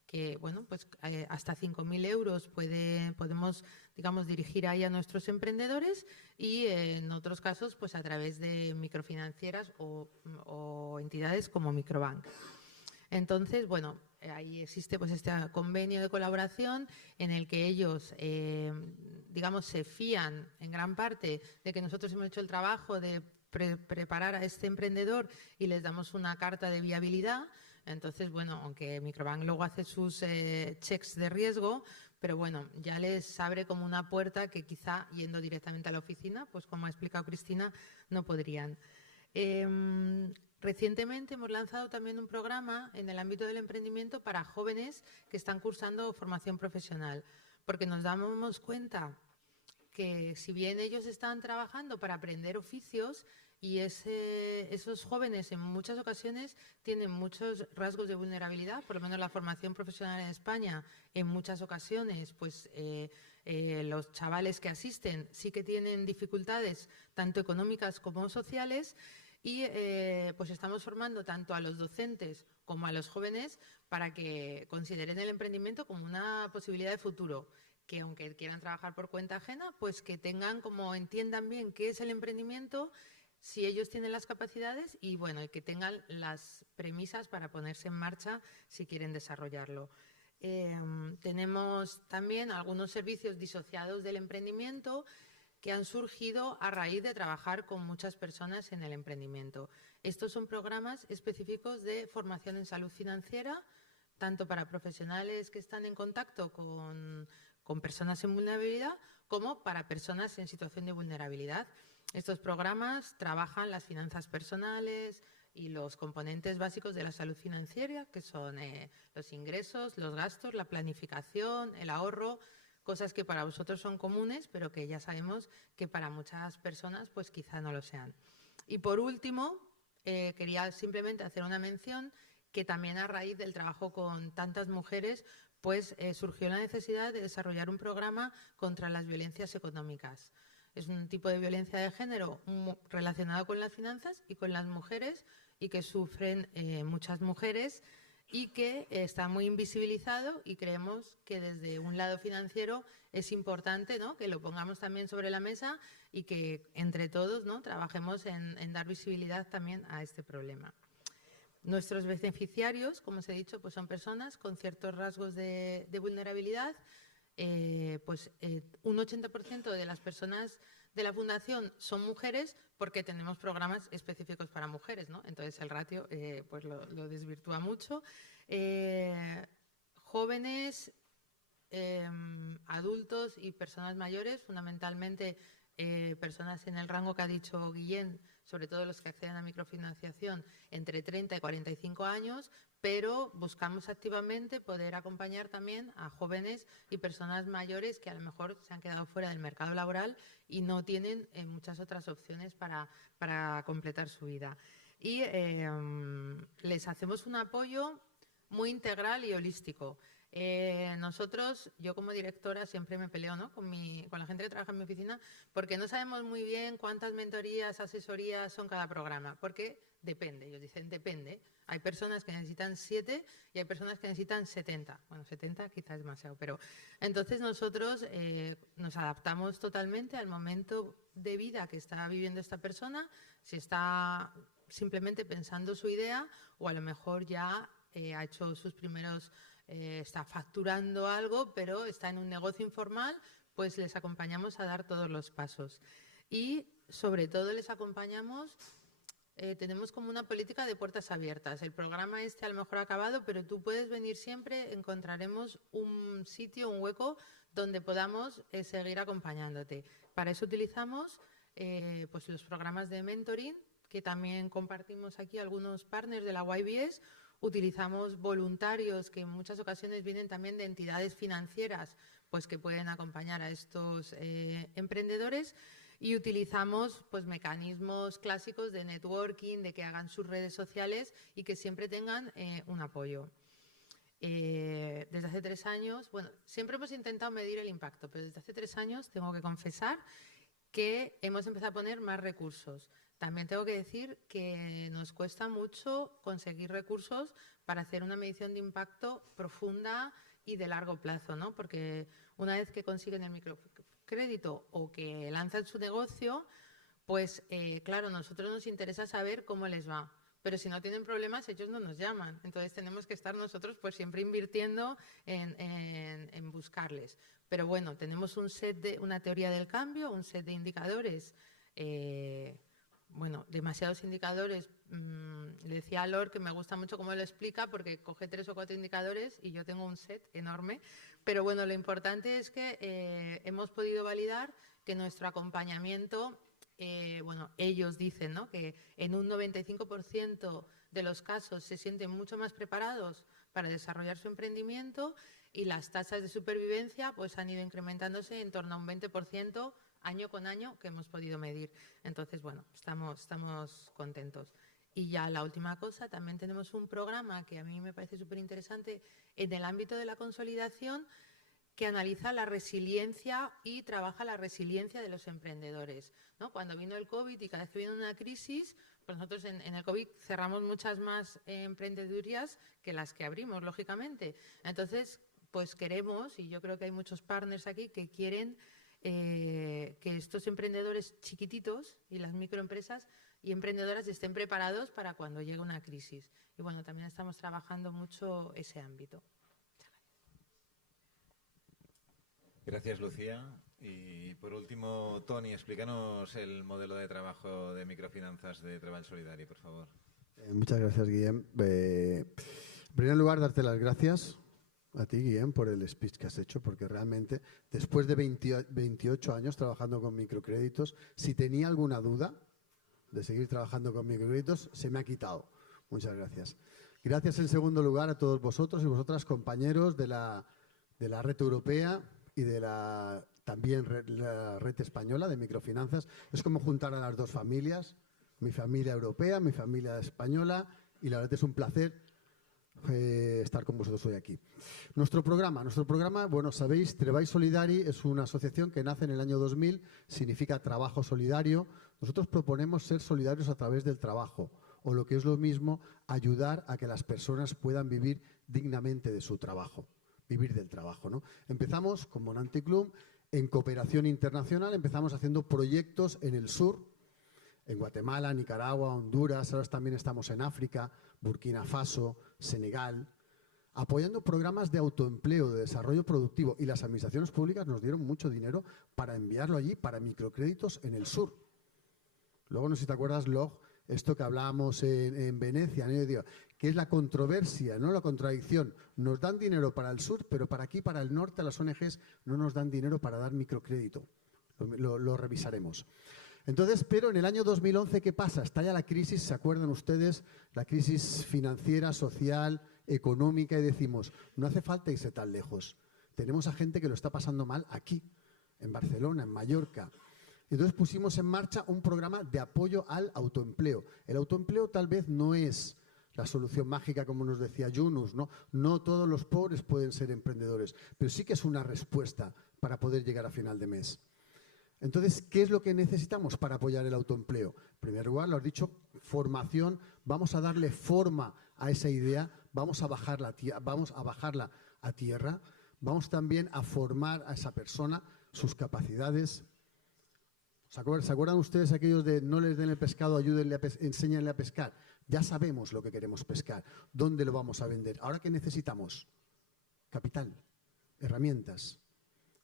que bueno, pues hasta 5.000 euros podemos, digamos, dirigir ahí a nuestros emprendedores, y en otros casos pues a través de microfinancieras o entidades como Microbank. Entonces, bueno, ahí existe pues este convenio de colaboración en el que ellos, digamos, se fían en gran parte de que nosotros hemos hecho el trabajo de preparar a este emprendedor y les damos una carta de viabilidad. Entonces, bueno, aunque Microbank luego hace sus checks de riesgo, pero bueno, ya les abre como una puerta que quizá yendo directamente a la oficina, pues como ha explicado Cristina, no podrían. Recientemente hemos lanzado también un programa en el ámbito del emprendimiento para jóvenes que están cursando formación profesional, porque nos damos cuenta que si bien ellos están trabajando para aprender oficios, y esos jóvenes en muchas ocasiones tienen muchos rasgos de vulnerabilidad, por lo menos la formación profesional en España, en muchas ocasiones, pues los chavales que asisten sí que tienen dificultades tanto económicas como sociales, y pues estamos formando tanto a los docentes como a los jóvenes para que consideren el emprendimiento como una posibilidad de futuro, que aunque quieran trabajar por cuenta ajena, pues que tengan, como entiendan bien qué es el emprendimiento, si ellos tienen las capacidades, y bueno, y que tengan las premisas para ponerse en marcha si quieren desarrollarlo. Tenemos también algunos servicios disociados del emprendimiento que han surgido a raíz de trabajar con muchas personas en el emprendimiento. Estos son programas específicos de formación en salud financiera, tanto para profesionales que están en contacto con personas en vulnerabilidad como para personas en situación de vulnerabilidad. Estos programas trabajan las finanzas personales y los componentes básicos de la salud financiera, que son los ingresos, los gastos, la planificación, el ahorro, cosas que para vosotros son comunes, pero que ya sabemos que para muchas personas pues quizá no lo sean. Y por último, quería simplemente hacer una mención que también a raíz del trabajo con tantas mujeres, pues surgió la necesidad de desarrollar un programa contra las violencias económicas. Es un tipo de violencia de género relacionado con las finanzas y con las mujeres, y que sufren muchas mujeres, y que está muy invisibilizado, y creemos que desde un lado financiero es importante, ¿no?, que lo pongamos también sobre la mesa y que entre todos, ¿no?, trabajemos en dar visibilidad también a este problema. Nuestros beneficiarios, como os he dicho, pues son personas con ciertos rasgos de vulnerabilidad. Un 80% de las personas de la Fundación son mujeres, porque tenemos programas específicos para mujeres, ¿no? Entonces el ratio pues lo desvirtúa mucho. Jóvenes, adultos y personas mayores, fundamentalmente personas en el rango que ha dicho Guillén, sobre todo los que acceden a microfinanciación, entre 30 y 45 años, pero buscamos activamente poder acompañar también a jóvenes y personas mayores que a lo mejor se han quedado fuera del mercado laboral y no tienen muchas otras opciones para completar su vida. y les hacemos un apoyo muy integral y holístico. Nosotros, yo como directora siempre me peleo, ¿no?, con la gente que trabaja en mi oficina, porque no sabemos muy bien cuántas mentorías, asesorías son cada programa, porque depende. Ellos dicen, depende. Hay personas que necesitan 7 y hay personas que necesitan 70. Bueno, 70 quizás es demasiado, pero entonces nosotros nos adaptamos totalmente al momento de vida que está viviendo esta persona, si está simplemente pensando su idea o a lo mejor ya ha hecho sus primeros, está facturando algo, pero está en un negocio informal, pues les acompañamos a dar todos los pasos. Y sobre todo les acompañamos, tenemos como una política de puertas abiertas. El programa a lo mejor ha acabado, pero tú puedes venir siempre, encontraremos un sitio, un hueco donde podamos seguir acompañándote. Para eso utilizamos pues los programas de mentoring, que también compartimos aquí algunos partners de la YBS. Utilizamos voluntarios que en muchas ocasiones vienen también de entidades financieras, pues que pueden acompañar a estos emprendedores, y utilizamos pues mecanismos clásicos de networking, de que hagan sus redes sociales y que siempre tengan un apoyo. Desde hace 3 años, bueno, siempre hemos intentado medir el impacto, pero desde hace 3 años tengo que confesar que hemos empezado a poner más recursos. También tengo que decir que nos cuesta mucho conseguir recursos para hacer una medición de impacto profunda y de largo plazo, ¿no? Porque una vez que consiguen el microcrédito o que lanzan su negocio, pues claro, a nosotros nos interesa saber cómo les va. Pero si no tienen problemas, ellos no nos llaman. Entonces tenemos que estar nosotros pues siempre invirtiendo en buscarles. Pero bueno, tenemos una teoría del cambio, un set de indicadores. Bueno, demasiados indicadores. Le decía a Lor que me gusta mucho cómo lo explica, porque coge 3 o 4 indicadores y yo tengo un set enorme. Pero bueno, lo importante es que hemos podido validar que nuestro acompañamiento, bueno, ellos dicen, ¿no?, que en un 95% de los casos se sienten mucho más preparados para desarrollar su emprendimiento, y las tasas de supervivencia pues han ido incrementándose en torno a un 20% año con año que hemos podido medir. Entonces, bueno, estamos contentos. Y ya la última cosa, también tenemos un programa que a mí me parece súper interesante en el ámbito de la consolidación, que analiza la resiliencia y trabaja la resiliencia de los emprendedores, ¿no? Cuando vino el COVID y cada vez que viene una crisis, pues nosotros en el COVID cerramos muchas más emprendedurías que las que abrimos, lógicamente. Entonces, pues queremos, y yo creo que hay muchos partners aquí que quieren que estos emprendedores chiquititos y las microempresas y emprendedoras estén preparados para cuando llegue una crisis. Y bueno, también estamos trabajando mucho ese ámbito. Gracias, Lucía. Y por último, Toni, explícanos el modelo de trabajo de microfinanzas de Treball Solidari, por favor. Muchas gracias, Guillem. En primer lugar, darte las gracias a ti, Guillem, por el speech que has hecho, porque realmente, después de 28 años trabajando con microcréditos, si tenía alguna duda de seguir trabajando con microcréditos, se me ha quitado. Muchas gracias. Gracias, en segundo lugar, a todos vosotros y vosotras, compañeros de la red europea y de también la red española de microfinanzas. Es como juntar a las dos familias, mi familia europea, mi familia española, y la verdad es un placer estar con vosotros hoy aquí. Nuestro programa, bueno, sabéis, Treball Solidari es una asociación que nace en el año 2000, significa trabajo solidario. Nosotros proponemos ser solidarios a través del trabajo, o lo que es lo mismo, ayudar a que las personas puedan vivir dignamente de su trabajo, vivir del trabajo, ¿no? Empezamos con Monanti Club en cooperación internacional, empezamos haciendo proyectos en el sur, en Guatemala, Nicaragua, Honduras, ahora también estamos en África, Burkina Faso, Senegal, apoyando programas de autoempleo, de desarrollo productivo, y las administraciones públicas nos dieron mucho dinero para enviarlo allí, para microcréditos en el sur. Luego, no sé si te acuerdas, Log, esto que hablábamos en Venecia, ¿no? Yo digo, que es la controversia, ¿no?, la contradicción. Nos dan dinero para el sur, pero para aquí, para el norte, las ONGs no nos dan dinero para dar microcrédito. Lo revisaremos. Entonces, pero en el año 2011, ¿qué pasa? Estalla la crisis, ¿se acuerdan ustedes? La crisis financiera, social, económica, y decimos, no hace falta irse tan lejos. Tenemos a gente que lo está pasando mal aquí, en Barcelona, en Mallorca. Entonces pusimos en marcha un programa de apoyo al autoempleo. El autoempleo tal vez no es la solución mágica, como nos decía Yunus, ¿no? No todos los pobres pueden ser emprendedores, pero sí que es una respuesta para poder llegar a final de mes. Entonces, ¿qué es lo que necesitamos para apoyar el autoempleo? En primer lugar, lo has dicho, formación. Vamos a darle forma a esa idea, vamos a bajarla a tierra, vamos también a formar a esa persona, sus capacidades. ¿Se acuerdan ustedes aquellos de no les den el pescado, ayúdenle enséñenle a pescar? Ya sabemos lo que queremos pescar, dónde lo vamos a vender. ¿Ahora qué necesitamos? Capital, herramientas,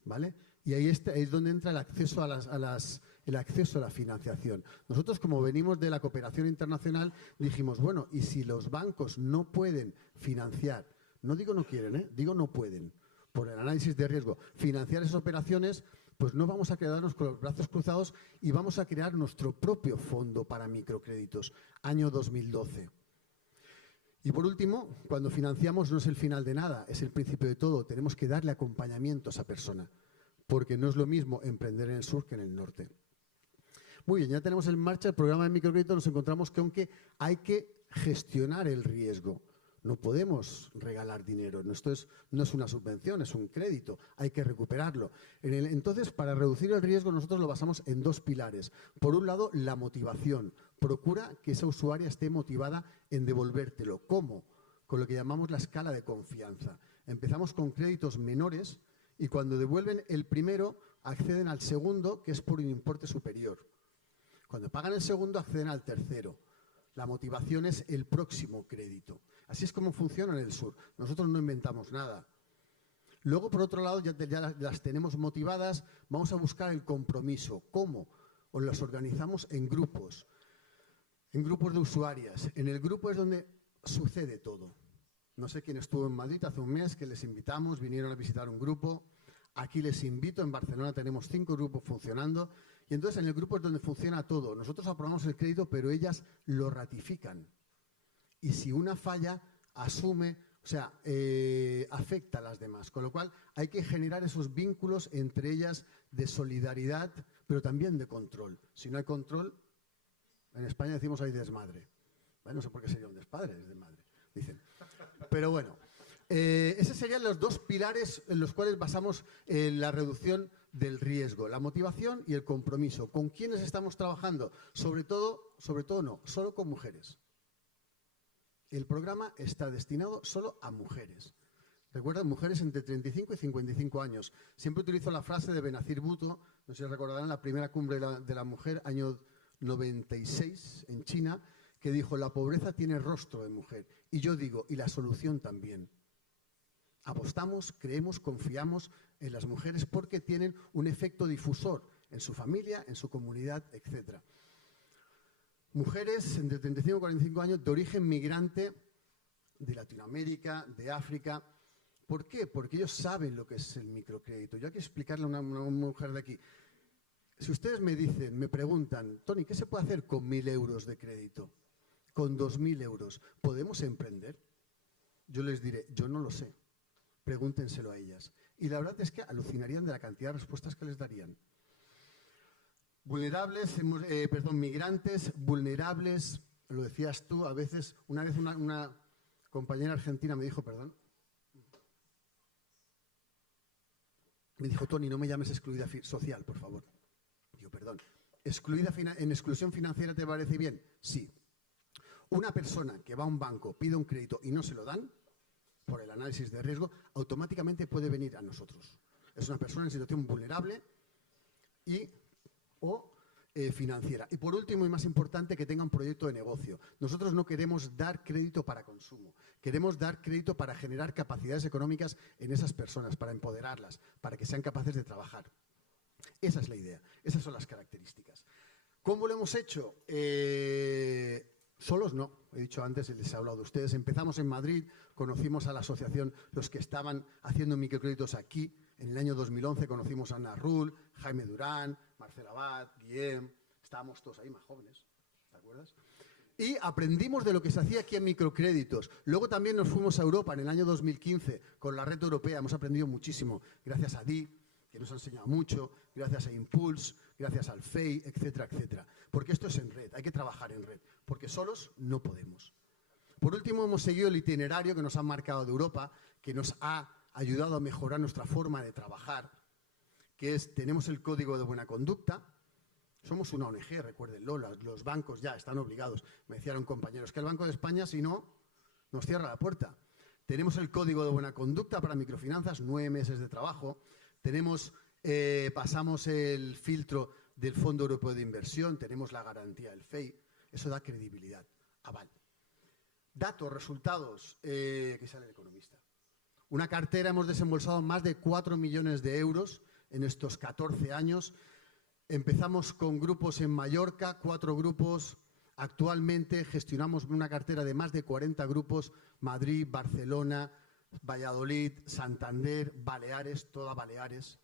¿vale? Y ahí es donde entra el acceso el acceso a la financiación. Nosotros, como venimos de la cooperación internacional, dijimos, bueno, y si los bancos no pueden financiar, no digo no quieren, digo no pueden, por el análisis de riesgo, financiar esas operaciones, pues no vamos a quedarnos con los brazos cruzados y vamos a crear nuestro propio fondo para microcréditos, año 2012. Y por último, cuando financiamos no es el final de nada, es el principio de todo. Tenemos que darle acompañamiento a esa persona, porque no es lo mismo emprender en el sur que en el norte. Muy bien, ya tenemos en marcha el programa de microcrédito. Nos encontramos que aunque hay que gestionar el riesgo, no podemos regalar dinero. Esto no es una subvención, es un crédito. Hay que recuperarlo. Entonces, para reducir el riesgo, nosotros lo basamos en dos pilares. Por un lado, la motivación. Procura que esa usuaria esté motivada en devolvértelo. ¿Cómo? Con lo que llamamos la escala de confianza. Empezamos con créditos menores y cuando devuelven el primero, acceden al segundo, que es por un importe superior. Cuando pagan el segundo, acceden al tercero. La motivación es el próximo crédito. Así es como funciona en el sur. Nosotros no inventamos nada. Luego, por otro lado, ya las tenemos motivadas, vamos a buscar el compromiso. ¿Cómo? O las organizamos en grupos de usuarias. En el grupo es donde sucede todo. No sé quién estuvo en Madrid hace un mes, que les invitamos, vinieron a visitar un grupo. Aquí les invito, en Barcelona tenemos 5 grupos funcionando. Y entonces en el grupo es donde funciona todo. Nosotros aprobamos el crédito, pero ellas lo ratifican. Y si una falla, asume, afecta a las demás. Con lo cual hay que generar esos vínculos entre ellas de solidaridad, pero también de control. Si no hay control, en España decimos hay desmadre. Bueno, no sé por qué sería un desmadre, es desmadre, dicen. Pero bueno, esos serían los dos pilares en los cuales basamos la reducción del riesgo, la motivación y el compromiso. ¿Con quiénes estamos trabajando? Sobre todo no, solo con mujeres. El programa está destinado solo a mujeres. Recuerden, mujeres entre 35 y 55 años. Siempre utilizo la frase de Benazir Bhutto, no sé si recordarán, la primera cumbre de la mujer, año 96, en China, que dijo, la pobreza tiene rostro de mujer. Y yo digo, y la solución también. Apostamos, creemos, confiamos en las mujeres porque tienen un efecto difusor en su familia, en su comunidad, etc. Mujeres entre 35 y 45 años de origen migrante de Latinoamérica, de África. ¿Por qué? Porque ellos saben lo que es el microcrédito. Yo hay que explicarle a una mujer de aquí. Si ustedes me preguntan, Tony, ¿qué se puede hacer con 1.000 euros de crédito? Con 2.000 euros, ¿podemos emprender? Yo les diré, yo no lo sé. Pregúntenselo a ellas. Y la verdad es que alucinarían de la cantidad de respuestas que les darían. Migrantes, vulnerables, lo decías tú, a veces, una vez una compañera argentina me dijo, me dijo, Tony, no me llames excluida social, por favor. Digo, perdón, ¿en exclusión financiera te parece bien? Sí. Una persona que va a un banco, pide un crédito y no se lo dan, por el análisis de riesgo, automáticamente puede venir a nosotros. Es una persona en situación vulnerable o financiera. Y por último y más importante, que tenga un proyecto de negocio. Nosotros no queremos dar crédito para consumo. Queremos dar crédito para generar capacidades económicas en esas personas, para empoderarlas, para que sean capaces de trabajar. Esa es la idea. Esas son las características. ¿Cómo lo hemos hecho? Solos no, he dicho antes, les he hablado de ustedes. Empezamos en Madrid, conocimos a la asociación, los que estaban haciendo microcréditos aquí. En el año 2011 conocimos a Ana Rull, Jaime Durán, Marcela Abad, Guillem. Estábamos todos ahí más jóvenes, ¿te acuerdas? Y aprendimos de lo que se hacía aquí en microcréditos. Luego también nos fuimos a Europa en el año 2015 con la red europea. Hemos aprendido muchísimo, gracias a Di, que nos ha enseñado mucho, gracias a Impulse, gracias al FEI, etcétera, etcétera. Porque esto es en red, hay que trabajar en red, porque solos no podemos. Por último, hemos seguido el itinerario que nos han marcado de Europa, que nos ha ayudado a mejorar nuestra forma de trabajar, que es, tenemos el Código de Buena Conducta. Somos una ONG, recuérdenlo, los bancos ya están obligados. Me decían compañeros que el Banco de España, si no, nos cierra la puerta. Tenemos el Código de Buena Conducta para microfinanzas, 9 meses de trabajo. Pasamos el filtro del Fondo Europeo de Inversión, tenemos la garantía del FEI. Eso da credibilidad, aval. Datos, resultados, que sale el economista. Una cartera, hemos desembolsado más de 4 millones de euros en estos 14 años. Empezamos con grupos en Mallorca, 4 grupos. Actualmente gestionamos una cartera de más de 40 grupos, Madrid, Barcelona, Valladolid, Santander, Baleares, toda Baleares.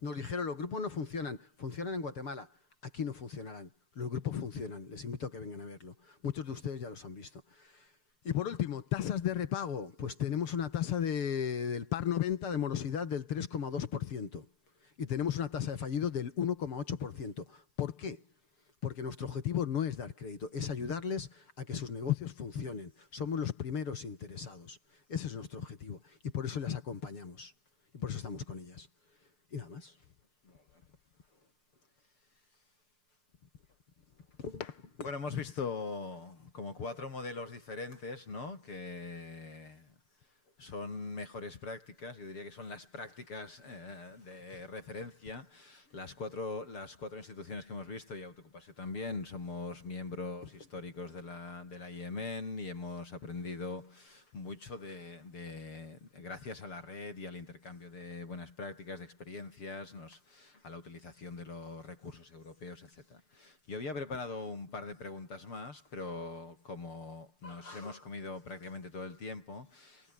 Nos dijeron, los grupos no funcionan, funcionan en Guatemala, aquí no funcionarán. Los grupos funcionan, les invito a que vengan a verlo. Muchos de ustedes ya los han visto. Y por último, tasas de repago, pues tenemos una tasa del PAR 90 de morosidad del 3,2% y tenemos una tasa de fallido del 1,8%. ¿Por qué? Porque nuestro objetivo no es dar crédito, es ayudarles a que sus negocios funcionen. Somos los primeros interesados. Ese es nuestro objetivo y por eso las acompañamos y por eso estamos con ellas. Y nada más. Bueno, hemos visto como 4 modelos diferentes, ¿no? Que son mejores prácticas, yo diría que son las prácticas de referencia. Las cuatro instituciones que hemos visto, y Autoocupació también, somos miembros históricos de la IEMEN y hemos aprendido mucho gracias a la red y al intercambio de buenas prácticas, de experiencias, a la utilización de los recursos europeos, etc. Yo había preparado un par de preguntas más, pero como nos hemos comido prácticamente todo el tiempo,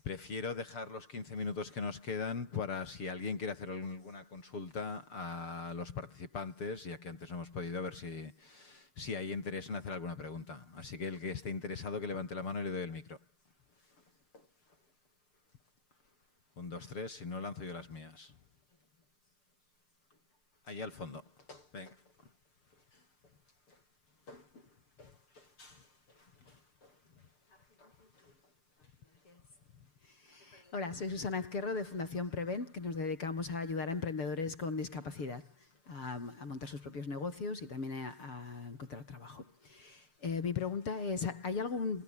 prefiero dejar los 15 minutos que nos quedan para si alguien quiere hacer alguna consulta a los participantes, ya que antes no hemos podido, a ver si hay interés en hacer alguna pregunta. Así que el que esté interesado que levante la mano y le doy el micro. 1, 2, 3, si no lanzo yo las mías. Allá al fondo. Venga. Hola, soy Susana Ezquerro de Fundación Prevent, que nos dedicamos a ayudar a emprendedores con discapacidad a montar sus propios negocios y también a encontrar trabajo. Mi pregunta es, ¿hay algún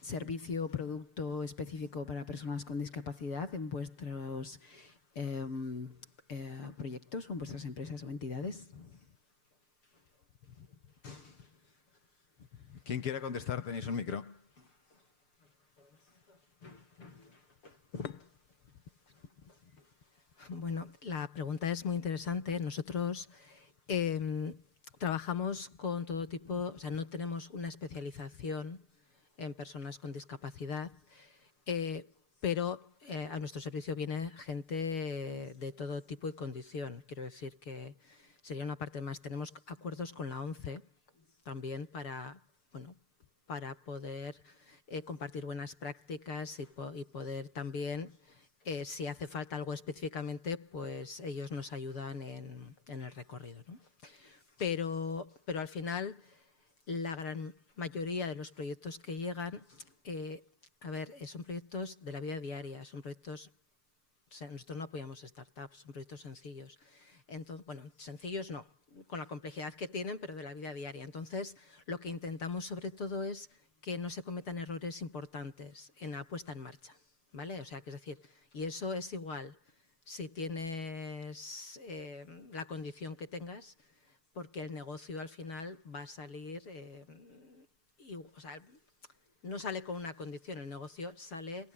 servicio o producto específico para personas con discapacidad en vuestros proyectos o en vuestras empresas o entidades? Quien quiera contestar, tenéis un micro. Bueno, la pregunta es muy interesante. Nosotros trabajamos con todo tipo, o sea, no tenemos una especialización en personas con discapacidad, pero a nuestro servicio viene gente de todo tipo y condición. Quiero decir que sería una parte más. Tenemos acuerdos con la ONCE también para poder compartir buenas prácticas y poder también, si hace falta algo específicamente, pues ellos nos ayudan en el recorrido, ¿no? Pero al final, la gran mayoría de los proyectos que llegan, son proyectos de la vida diaria, son proyectos, o sea, nosotros no apoyamos startups, son proyectos sencillos. Entonces, bueno, sencillos no, con la complejidad que tienen, pero de la vida diaria. Entonces, lo que intentamos sobre todo es que no se cometan errores importantes en la puesta en marcha, ¿vale? O sea, que es decir, y eso es igual si tienes la condición que tengas, porque el negocio al final va a salir, o sea, no sale con una condición, el negocio sale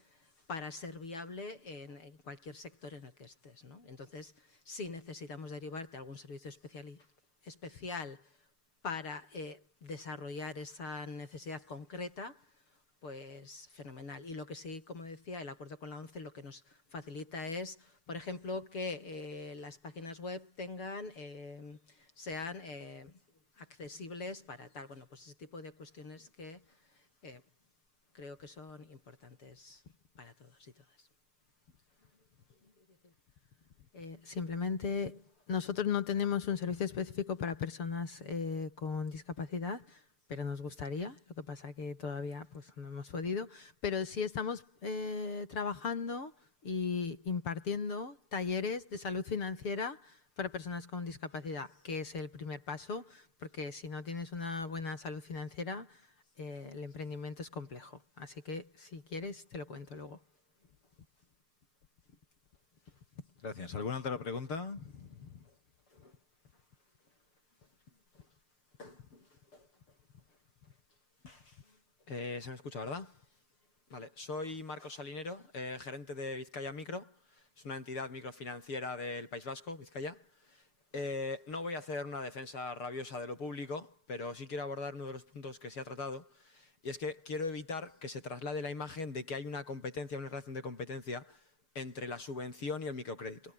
para ser viable en cualquier sector en el que estés, ¿no? Entonces, si necesitamos derivarte a algún servicio especial para desarrollar esa necesidad concreta, pues fenomenal. Y lo que sí, como decía, el acuerdo con la ONCE lo que nos facilita es, por ejemplo, que las páginas web sean accesibles para tal. Bueno, pues ese tipo de cuestiones que creo que son importantes para todos y todas. Simplemente nosotros no tenemos un servicio específico para personas con discapacidad, pero nos gustaría, lo que pasa que todavía pues, no hemos podido, pero sí estamos trabajando y impartiendo talleres de salud financiera para personas con discapacidad, que es el primer paso, porque si no tienes una buena salud financiera, el emprendimiento es complejo. Así que si quieres, te lo cuento luego. Gracias. ¿Alguna otra pregunta? Se me escucha, ¿verdad? Vale, soy Marcos Salinero, gerente de Vizcaya Micro. Es una entidad microfinanciera del País Vasco, Vizcaya. No voy a hacer una defensa rabiosa de lo público, pero sí quiero abordar uno de los puntos que se ha tratado, y es que quiero evitar que se traslade la imagen de que hay una competencia, una relación de competencia entre la subvención y el microcrédito.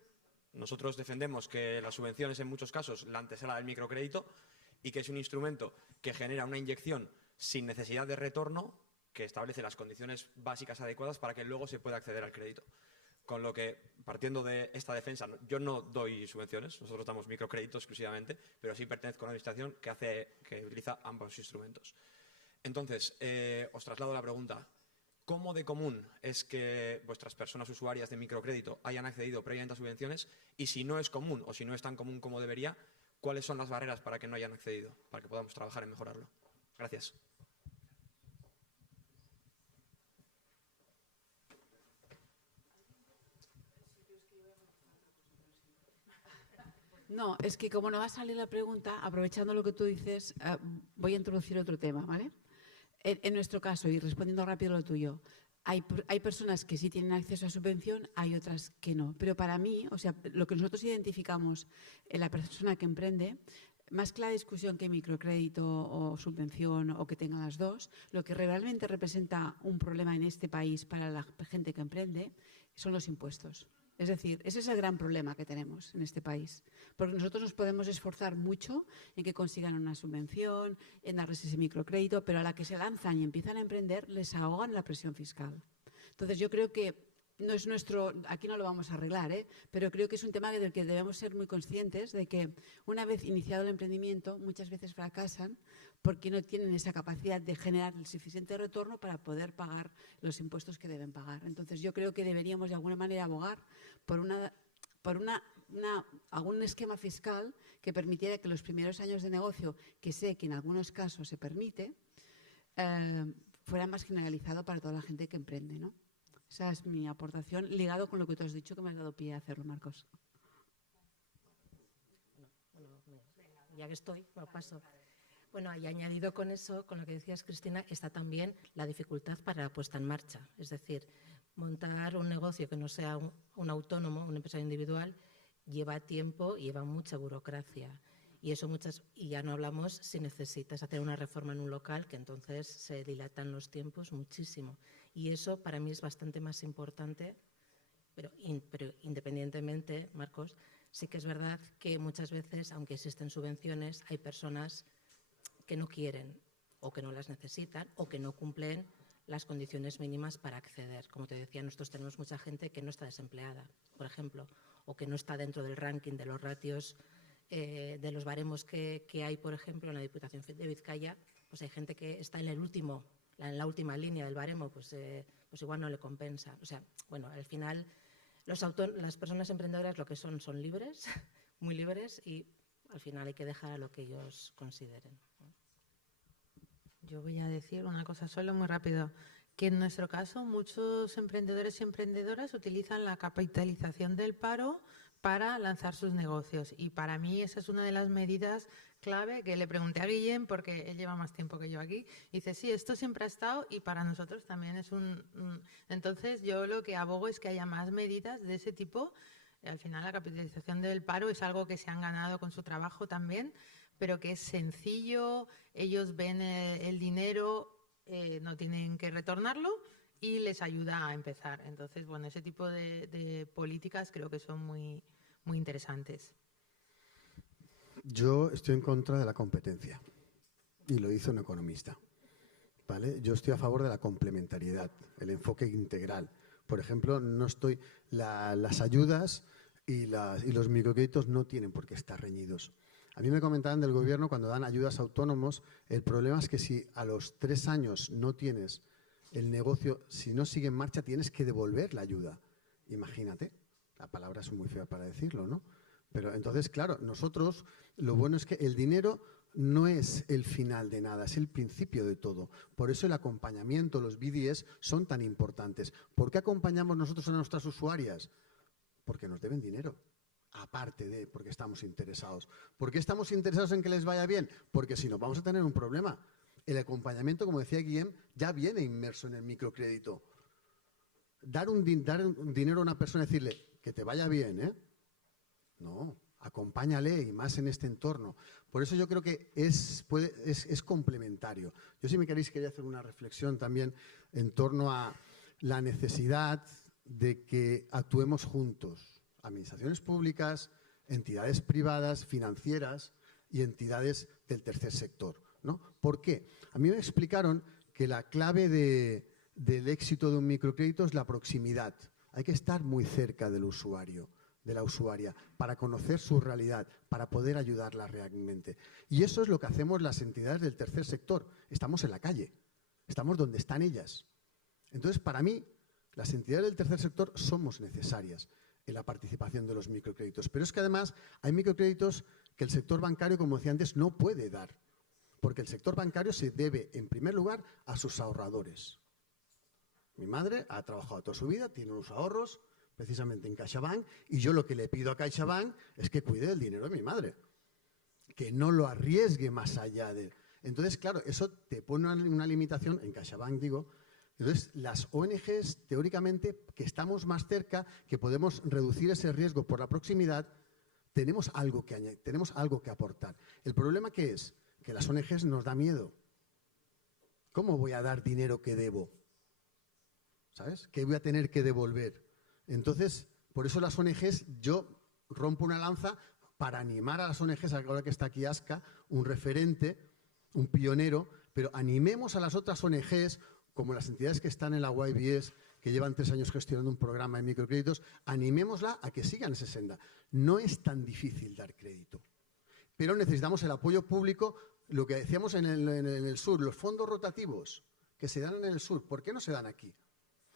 Nosotros defendemos que la subvención es en muchos casos la antesala del microcrédito y que es un instrumento que genera una inyección sin necesidad de retorno, que establece las condiciones básicas adecuadas para que luego se pueda acceder al crédito. Con lo que, partiendo de esta defensa, yo no doy subvenciones, nosotros damos microcrédito exclusivamente, pero sí pertenezco a una administración que utiliza ambos instrumentos. Entonces, os traslado la pregunta: ¿cómo de común es que vuestras personas usuarias de microcrédito hayan accedido previamente a subvenciones? Y si no es común o si no es tan común como debería, ¿cuáles son las barreras para que no hayan accedido? Para que podamos trabajar en mejorarlo. Gracias. No, es que como no va a salir la pregunta, aprovechando lo que tú dices, voy a introducir otro tema, ¿vale? En nuestro caso, y respondiendo rápido a lo tuyo, hay personas que sí tienen acceso a subvención, hay otras que no. Pero para mí, o sea, lo que nosotros identificamos en la persona que emprende, más que la discusión que microcrédito o subvención o que tenga las dos, lo que realmente representa un problema en este país para la gente que emprende son los impuestos. Es decir, ese es el gran problema que tenemos en este país. Porque nosotros nos podemos esforzar mucho en que consigan una subvención, en darles ese microcrédito, pero a la que se lanzan y empiezan a emprender, les ahogan la presión fiscal. Entonces, yo creo que no es nuestro, aquí no lo vamos a arreglar, pero creo que es un tema del que debemos ser muy conscientes de que una vez iniciado el emprendimiento, muchas veces fracasan porque no tienen esa capacidad de generar el suficiente retorno para poder pagar los impuestos que deben pagar. Entonces, yo creo que deberíamos de alguna manera abogar por algún esquema fiscal que permitiera que los primeros años de negocio, que sé que en algunos casos se permite, fuera más generalizado para toda la gente que emprende, ¿no? Esa es mi aportación, ligado con lo que tú has dicho, que me has dado pie a hacerlo, Marcos. Ya que estoy, lo paso. Bueno, y añadido con eso, con lo que decías, Cristina, está también la dificultad para la puesta en marcha. Es decir, montar un negocio que no sea un autónomo, un empresario individual, lleva tiempo y lleva mucha burocracia. Y eso y ya no hablamos si necesitas hacer una reforma en un local, que entonces se dilatan los tiempos muchísimo. Y eso para mí es bastante más importante, pero independientemente, Marcos, sí que es verdad que muchas veces, aunque existen subvenciones, hay personas que no quieren o que no las necesitan o que no cumplen las condiciones mínimas para acceder. Como te decía, nosotros tenemos mucha gente que no está desempleada, por ejemplo, o que no está dentro del ranking de los ratios de los baremos que hay, por ejemplo, en la Diputación de Vizcaya. Pues hay gente que está en la última línea del baremo, pues igual no le compensa. O sea, bueno, al final las personas emprendedoras lo que son libres, muy libres, y al final hay que dejar a lo que ellos consideren. Yo voy a decir una cosa solo muy rápido, que en nuestro caso muchos emprendedores y emprendedoras utilizan la capitalización del paro para lanzar sus negocios, y para mí esa es una de las medidas clave que le pregunté a Guillem, porque él lleva más tiempo que yo aquí, y dice, sí, esto siempre ha estado y para nosotros también es Entonces yo lo que abogo es que haya más medidas de ese tipo. Al final la capitalización del paro es algo que se han ganado con su trabajo también, pero que es sencillo, ellos ven el dinero, no tienen que retornarlo y les ayuda a empezar. Entonces, bueno, ese tipo de políticas creo que son muy, muy interesantes. Yo estoy en contra de la competencia y lo hizo un economista, ¿vale? Yo estoy a favor de la complementariedad, el enfoque integral. Por ejemplo, las ayudas y los microcréditos no tienen por qué estar reñidos. A mí me comentaban del gobierno cuando dan ayudas a autónomos, el problema es que si a los 3 años no tienes el negocio, si no sigue en marcha, tienes que devolver la ayuda. Imagínate, la palabra es muy fea para decirlo, ¿no? Pero entonces, claro, nosotros, lo bueno es que el dinero no es el final de nada, es el principio de todo. Por eso el acompañamiento, los BDS, son tan importantes. ¿Por qué acompañamos nosotros a nuestras usuarias? Porque nos deben dinero. Aparte de porque estamos interesados. ¿Por qué estamos interesados en que les vaya bien? Porque si no, vamos a tener un problema. El acompañamiento, como decía Guillem, ya viene inmerso en el microcrédito. Dar un dinero a una persona y decirle que te vaya bien, ¿eh? No, acompáñale, y más en este entorno. Por eso yo creo que es complementario. Yo, si me queréis, quería hacer una reflexión también en torno a la necesidad de que actuemos juntos. Administraciones públicas, entidades privadas, financieras y entidades del tercer sector, ¿no? ¿Por qué? A mí me explicaron que la clave del éxito de un microcrédito es la proximidad. Hay que estar muy cerca del usuario, de la usuaria, para conocer su realidad, para poder ayudarla realmente. Y eso es lo que hacemos las entidades del tercer sector. Estamos en la calle, estamos donde están ellas. Entonces, para mí, las entidades del tercer sector somos necesarias en la participación de los microcréditos. Pero es que además hay microcréditos que el sector bancario, como decía antes, no puede dar. Porque el sector bancario se debe, en primer lugar, a sus ahorradores. Mi madre ha trabajado toda su vida, tiene unos ahorros, precisamente en CaixaBank, y yo lo que le pido a CaixaBank es que cuide el dinero de mi madre, que no lo arriesgue más allá de... Entonces, claro, eso te pone una limitación, en CaixaBank digo. Entonces, las ONGs, teóricamente, que estamos más cerca, que podemos reducir ese riesgo por la proximidad, tenemos algo que añadir, tenemos algo que aportar. ¿El problema qué es? Que las ONGs nos da miedo. ¿Cómo voy a dar dinero que debo? ¿Sabes? ¿Qué voy a tener que devolver? Entonces, por eso las ONGs, yo rompo una lanza para animar a las ONGs, ahora que está aquí Aska, un referente, un pionero, pero animemos a las otras ONGs, como las entidades que están en la YBS, que llevan 3 años gestionando un programa de microcréditos, animémosla a que sigan esa senda. No es tan difícil dar crédito, pero necesitamos el apoyo público, lo que decíamos en el sur, los fondos rotativos que se dan en el sur, ¿por qué no se dan aquí?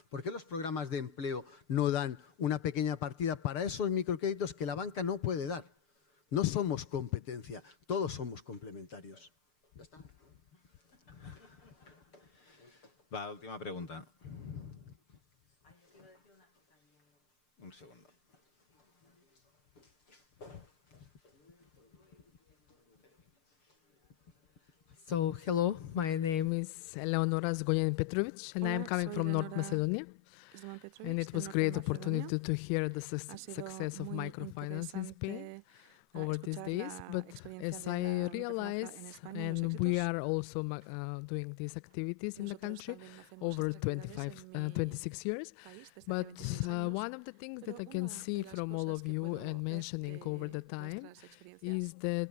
¿Por qué los programas de empleo no dan una pequeña partida para esos microcréditos que la banca no puede dar? No somos competencia, todos somos complementarios. Ya está. Va, última pregunta. Un segundo. So, hello, my name is Eleonora Zgonyan Petrovich, and I am coming from North Macedonia. And it was a great opportunity to hear the success of microfinance in Spain over these days. But as I realize, and we are also doing these activities in the country over 26 years, but one of the things that I can see from all of you and mentioning over the time is that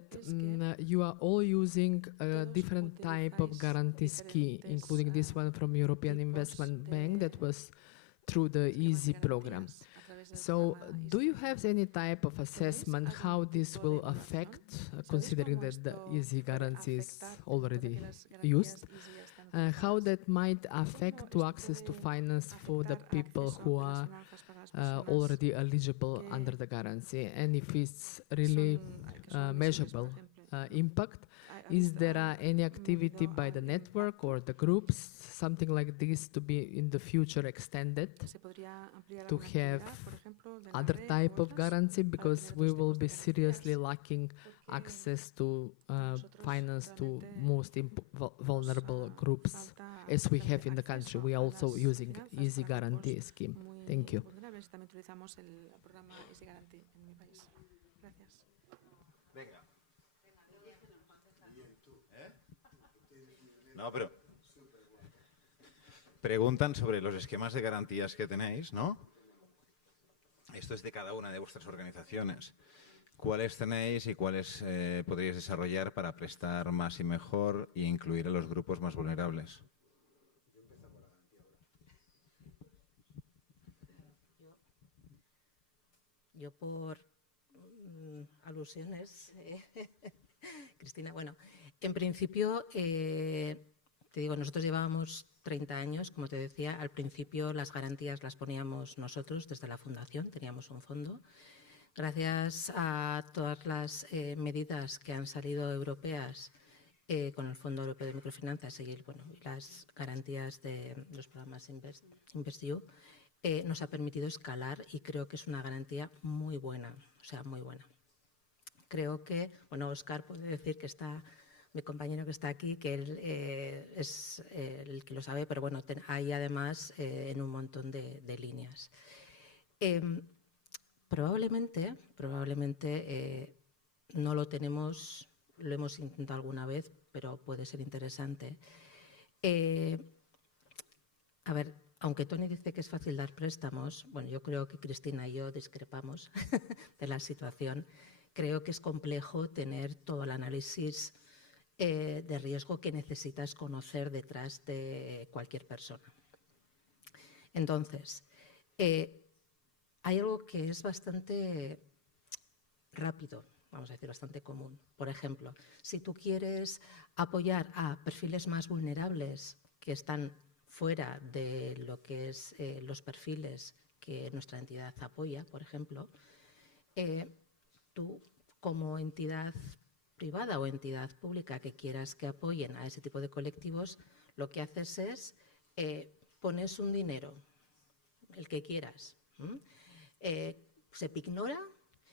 you are all using a different type of guarantee scheme, including this one from European Investment Bank that was through the EASY program. So, do you have any type of assessment how this will affect, considering that the EASY guarantee is already used, how that might affect to access to finance for the people who are already eligible under the guarantee, and if it's really measurable impact? Is there any activity by the network or the groups, something like this, to be in the future extended to have other type of guarantee, because we will be seriously lacking access to finance to most vulnerable groups as we have in the country. We are also using EASY guarantee scheme. Thank you. No, pero preguntan sobre los esquemas de garantías que tenéis, ¿no? Esto es de cada una de vuestras organizaciones. ¿Cuáles tenéis y cuáles podríais desarrollar para prestar más y mejor e incluir a los grupos más vulnerables? yo por alusiones, Cristina, bueno, en principio, te digo, nosotros llevábamos 30 años, como te decía, al principio las garantías las poníamos nosotros desde la Fundación, teníamos un fondo. Gracias a todas las medidas que han salido europeas con el Fondo Europeo de Microfinanzas y las garantías de los programas InvestEU, nos ha permitido escalar y creo que es una garantía muy buena, o sea, muy buena. Creo que, bueno, Óscar puede decir que está, mi compañero que está aquí, que él es el que lo sabe, pero bueno, hay además en un montón de líneas. Probablemente no lo tenemos, lo hemos intentado alguna vez, pero puede ser interesante. A ver, aunque Tony dice que es fácil dar préstamos, bueno, yo creo que Cristina y yo discrepamos de la situación. Creo que es complejo tener todo el análisis de riesgo que necesitas conocer detrás de cualquier persona. Entonces, hay algo que es bastante rápido, vamos a decir, bastante común. Por ejemplo, si tú quieres apoyar a perfiles más vulnerables que están fuera de lo que es los perfiles que nuestra entidad apoya, por ejemplo, tú como entidad privada o entidad pública que quieras que apoyen a ese tipo de colectivos, lo que haces es pones un dinero, el que quieras, se pignora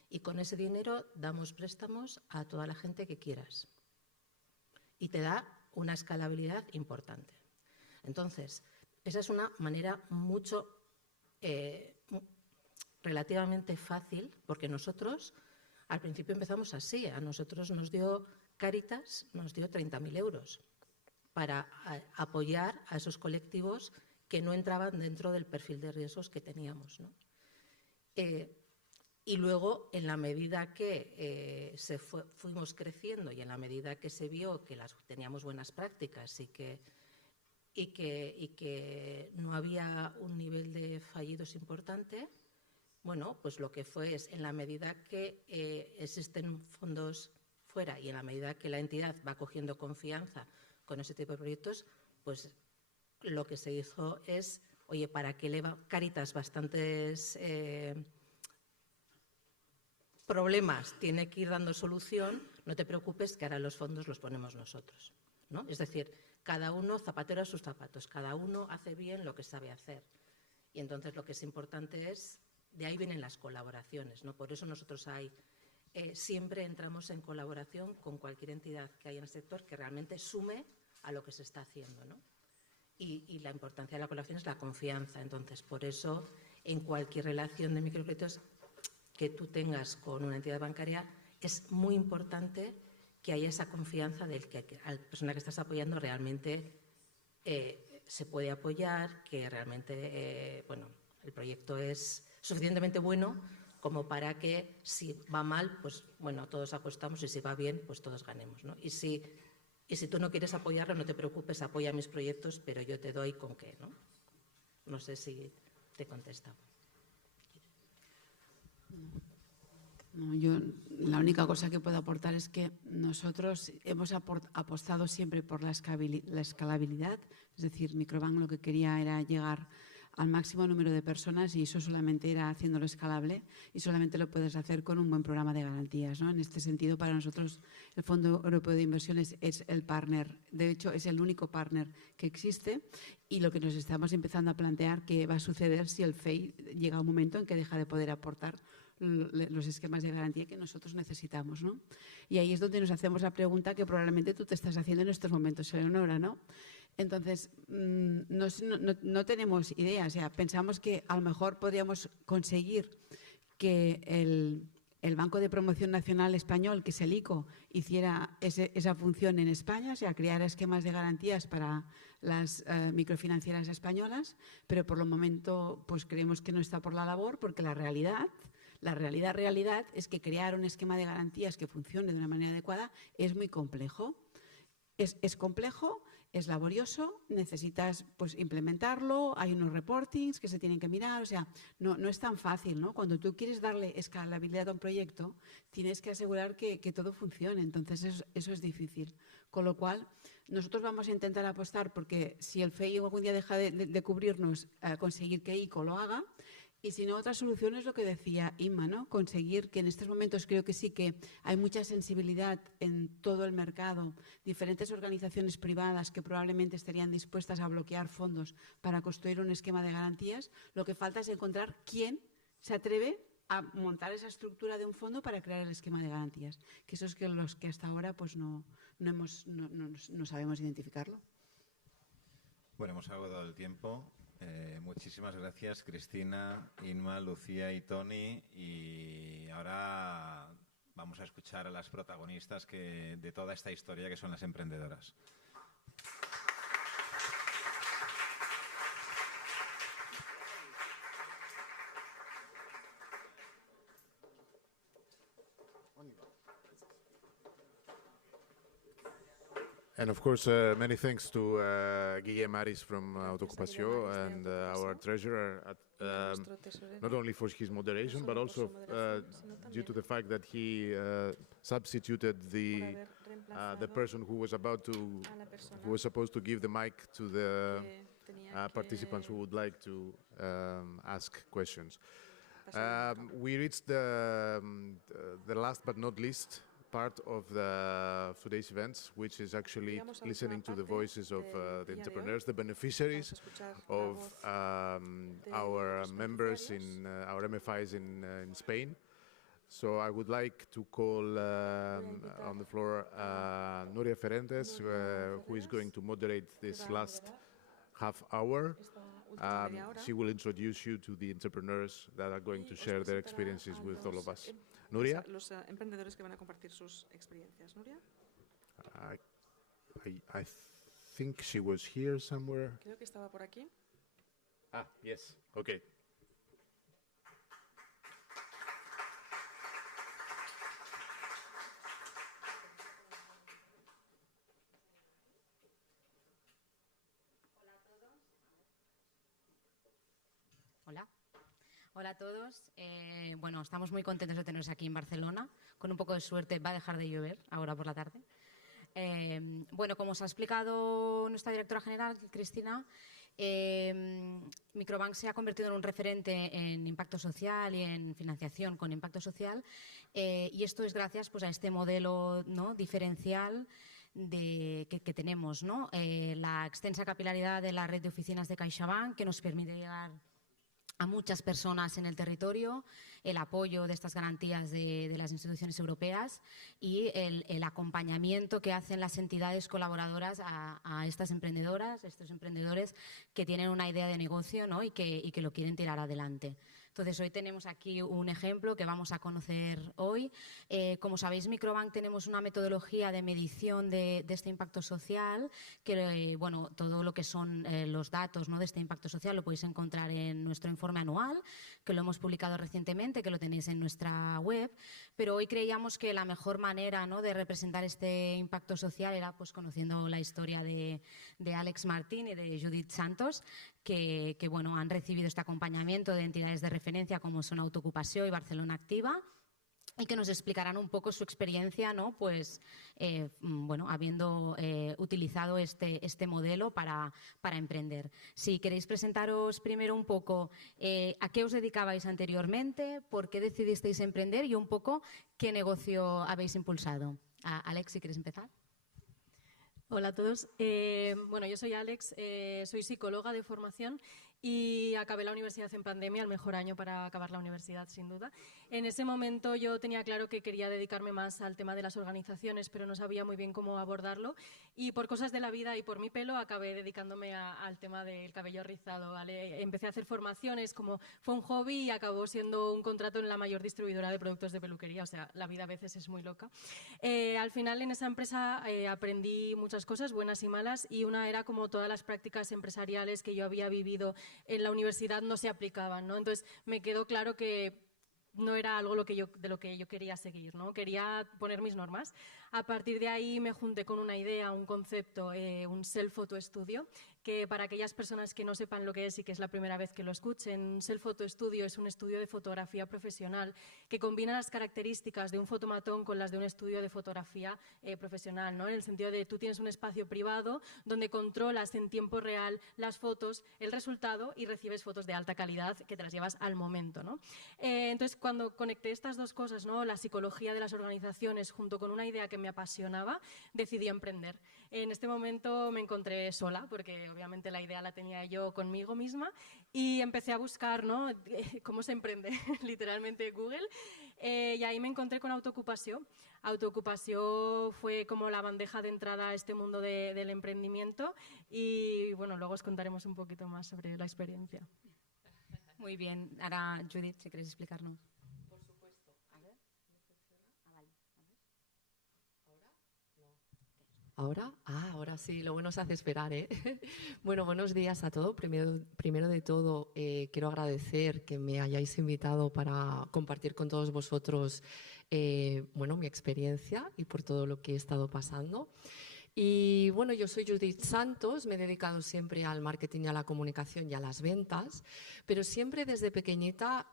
y con ese dinero damos préstamos a toda la gente que quieras y te da una escalabilidad importante. Entonces, esa es una manera relativamente fácil, porque nosotros al principio empezamos así. A nosotros nos dio Cáritas, nos dio 30.000 euros para apoyar a esos colectivos que no entraban dentro del perfil de riesgos que teníamos, ¿no? Y luego, en la medida que fuimos creciendo y en la medida que se vio que teníamos buenas prácticas y que no había un nivel de fallidos importante, bueno, pues lo que fue es, en la medida que existen fondos fuera y en la medida que la entidad va cogiendo confianza con ese tipo de proyectos, pues lo que se hizo es, oye, ¿para qué le va Cáritas bastantes problemas tiene que ir dando solución? No te preocupes, que ahora los fondos los ponemos nosotros, ¿no? Es decir, cada uno zapatero a sus zapatos, cada uno hace bien lo que sabe hacer. Y entonces lo que es importante es, de ahí vienen las colaboraciones, ¿no? Por eso nosotros siempre entramos en colaboración con cualquier entidad que haya en el sector que realmente sume a lo que se está haciendo, ¿no? Y la importancia de la colaboración es la confianza. Entonces, por eso, en cualquier relación de microcréditos que tú tengas con una entidad bancaria, es muy importante que haya esa confianza de que a la persona que estás apoyando realmente se puede apoyar, que realmente el proyecto es suficientemente bueno como para que si va mal, pues bueno, todos apostamos y si va bien, pues todos ganemos, ¿no? Y si tú no quieres apoyarlo, no te preocupes, apoya mis proyectos, pero yo te doy con qué, ¿no? No sé si te he contestado. No, yo la única cosa que puedo aportar es que nosotros hemos apostado siempre por la escalabilidad, es decir, Microbank lo que quería era llegar al máximo número de personas y eso solamente era haciéndolo escalable y solamente lo puedes hacer con un buen programa de garantías, ¿no? En este sentido, para nosotros el Fondo Europeo de Inversiones es el partner, de hecho es el único partner que existe y lo que nos estamos empezando a plantear que va a suceder si el FEI llega a un momento en que deja de poder aportar los esquemas de garantía que nosotros necesitamos, ¿no? Y ahí es donde nos hacemos la pregunta que probablemente tú te estás haciendo en estos momentos, Eleonora, ¿no? Entonces, no tenemos idea, o sea, pensamos que a lo mejor podríamos conseguir que el Banco de Promoción Nacional Español, que es el ICO, hiciera esa función en España, o sea, crear esquemas de garantías para las microfinancieras españolas, pero por el momento pues creemos que no está por la labor porque la realidad es que crear un esquema de garantías que funcione de una manera adecuada es muy complejo. Es complejo Es laborioso, necesitas pues, implementarlo, hay unos reportings que se tienen que mirar, o sea, no es tan fácil, ¿no? Cuando tú quieres darle escalabilidad a un proyecto, tienes que asegurar que todo funcione, entonces eso es difícil. Con lo cual, nosotros vamos a intentar apostar porque si el FEI algún día deja de cubrirnos, conseguir que ICO lo haga. Y si no, otra solución es lo que decía Inma, ¿no? Conseguir que en estos momentos creo que sí que hay mucha sensibilidad en todo el mercado, diferentes organizaciones privadas que probablemente estarían dispuestas a bloquear fondos para construir un esquema de garantías. Lo que falta es encontrar quién se atreve a montar esa estructura de un fondo para crear el esquema de garantías, que eso es que los que hasta ahora pues no sabemos identificarlo. Bueno, hemos agotado el tiempo. Muchísimas gracias, Cristina, Inma, Lucía y Toni. Y ahora vamos a escuchar a las protagonistas de toda esta historia, que son las emprendedoras. And of course, many thanks to Guillem Aris from Autoocupació and our treasurer, not only for his moderation, but also due to the fact that he substituted the person who was supposed to give the mic to the participants who would like to ask questions. We reached the last but not least part of today's events, which is actually listening to the voices of the entrepreneurs, the beneficiaries of our members in our MFIs in Spain. So I would like to call on the floor Nuria Ferentes, who is going to moderate this last half hour. She will introduce you to the entrepreneurs that are going to share their experiences with all of us. Nuria? Los emprendedores que van a compartir sus experiencias. Nuria? I think she was here somewhere. Creo que estaba por aquí. Ah, yes. Okay. Hola. Hola a todos. Bueno, estamos muy contentos de teneros aquí en Barcelona. Con un poco de suerte va a dejar de llover ahora por la tarde. Bueno, como os ha explicado nuestra directora general, Cristina, Microbank se ha convertido en un referente en impacto social y en financiación con impacto social. Y esto es gracias pues, a este modelo, ¿no?, diferencial que tenemos, ¿no? La extensa capilaridad de la red de oficinas de CaixaBank, que nos permite llegar a muchas personas en el territorio, el apoyo de estas garantías de las instituciones europeas y el acompañamiento que hacen las entidades colaboradoras a estas emprendedoras, estos emprendedores que tienen una idea de negocio, ¿no?, y que lo quieren tirar adelante. Entonces, hoy tenemos aquí un ejemplo que vamos a conocer hoy. Como sabéis, Microbank tenemos una metodología de medición de este impacto social, que bueno, todo lo que son los datos, ¿no?, de este impacto social lo podéis encontrar en nuestro informe anual, que lo hemos publicado recientemente, que lo tenéis en nuestra web. Pero hoy creíamos que la mejor manera, ¿no?, de representar este impacto social era pues, conociendo la historia de Alex Martín y de Judith Santos, que bueno, han recibido este acompañamiento de entidades de referencia como son Autoocupació y Barcelona Activa, y que nos explicarán un poco su experiencia, ¿no?, pues, bueno, habiendo utilizado este modelo para emprender. Si queréis presentaros primero un poco a qué os dedicabais anteriormente, por qué decidisteis emprender y un poco qué negocio habéis impulsado. Alex, si quieres empezar. Hola a todos. Bueno, yo soy Alex, soy psicóloga de formación y acabé la universidad en pandemia, el mejor año para acabar la universidad, sin duda. En ese momento yo tenía claro que quería dedicarme más al tema de las organizaciones, pero no sabía muy bien cómo abordarlo. Y por cosas de la vida y por mi pelo acabé dedicándome al tema del cabello rizado, ¿vale? Empecé a hacer formaciones, como fue un hobby y acabó siendo un contrato en la mayor distribuidora de productos de peluquería. O sea, la vida a veces es muy loca. Al final en esa empresa aprendí muchas cosas, buenas y malas, y una era como todas las prácticas empresariales que yo había vivido en la universidad no se aplicaban, ¿no? Entonces me quedó claro que no era algo de lo que yo quería seguir, ¿no? Quería poner mis normas. A partir de ahí me junté con una idea, un concepto, un self-photo studio, que para aquellas personas que no sepan lo que es y que es la primera vez que lo escuchen, un self-photo studio es un estudio de fotografía profesional que combina las características de un fotomatón con las de un estudio de fotografía profesional, ¿no? En el sentido de tú tienes un espacio privado donde controlas en tiempo real las fotos, el resultado y recibes fotos de alta calidad que te las llevas al momento, ¿no? Entonces, cuando conecté estas dos cosas, ¿no? La psicología de las organizaciones junto con una idea que me apasionaba, decidí emprender. En este momento me encontré sola, porque obviamente la idea la tenía yo conmigo misma, y empecé a buscar, ¿no? cómo se emprende, literalmente Google, y ahí me encontré con Autoocupació. Autoocupació fue como la bandeja de entrada a este mundo del emprendimiento y bueno, luego os contaremos un poquito más sobre la experiencia. Muy bien. Ahora, Judith, si queréis explicarnos. Por supuesto. A ver, ¿me funciona? Ah, vale. A ver. ¿Ahora? No. ¿Ahora? Ahora sí. Lo bueno se hace esperar, ¿eh? Bueno, buenos días a todos. Primero de todo, quiero agradecer que me hayáis invitado para compartir con todos vosotros bueno, mi experiencia y por todo lo que he estado pasando. Y bueno, yo soy Judith Santos, me he dedicado siempre al marketing y a la comunicación y a las ventas, pero siempre desde pequeñita,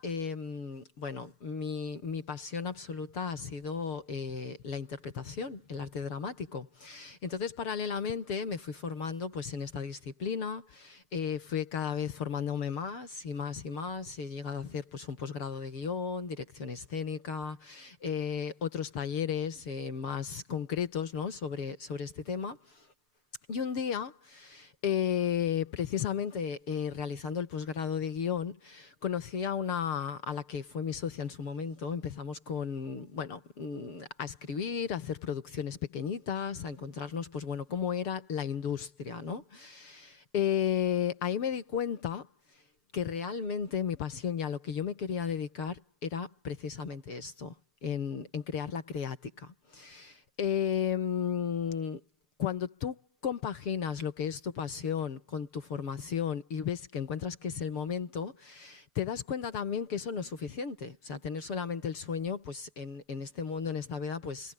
bueno, mi pasión absoluta ha sido la interpretación, el arte dramático. Entonces, paralelamente me fui formando pues, en esta disciplina, fui cada vez formándome más y más y más. He llegado a hacer pues, un posgrado de guión, dirección escénica, otros talleres más concretos, ¿no? sobre este tema. Y un día, precisamente realizando el posgrado de guión, conocí a la que fue mi socia en su momento. Empezamos bueno, a escribir, a hacer producciones pequeñitas, a encontrarnos pues, bueno, cómo era la industria, ¿no? Ahí me di cuenta que realmente mi pasión y a lo que yo me quería dedicar era precisamente esto, en crear la creática. Cuando tú compaginas lo que es tu pasión con tu formación y ves que encuentras que es el momento, te das cuenta también que eso no es suficiente. O sea, tener solamente el sueño, pues en este mundo, en esta vida, pues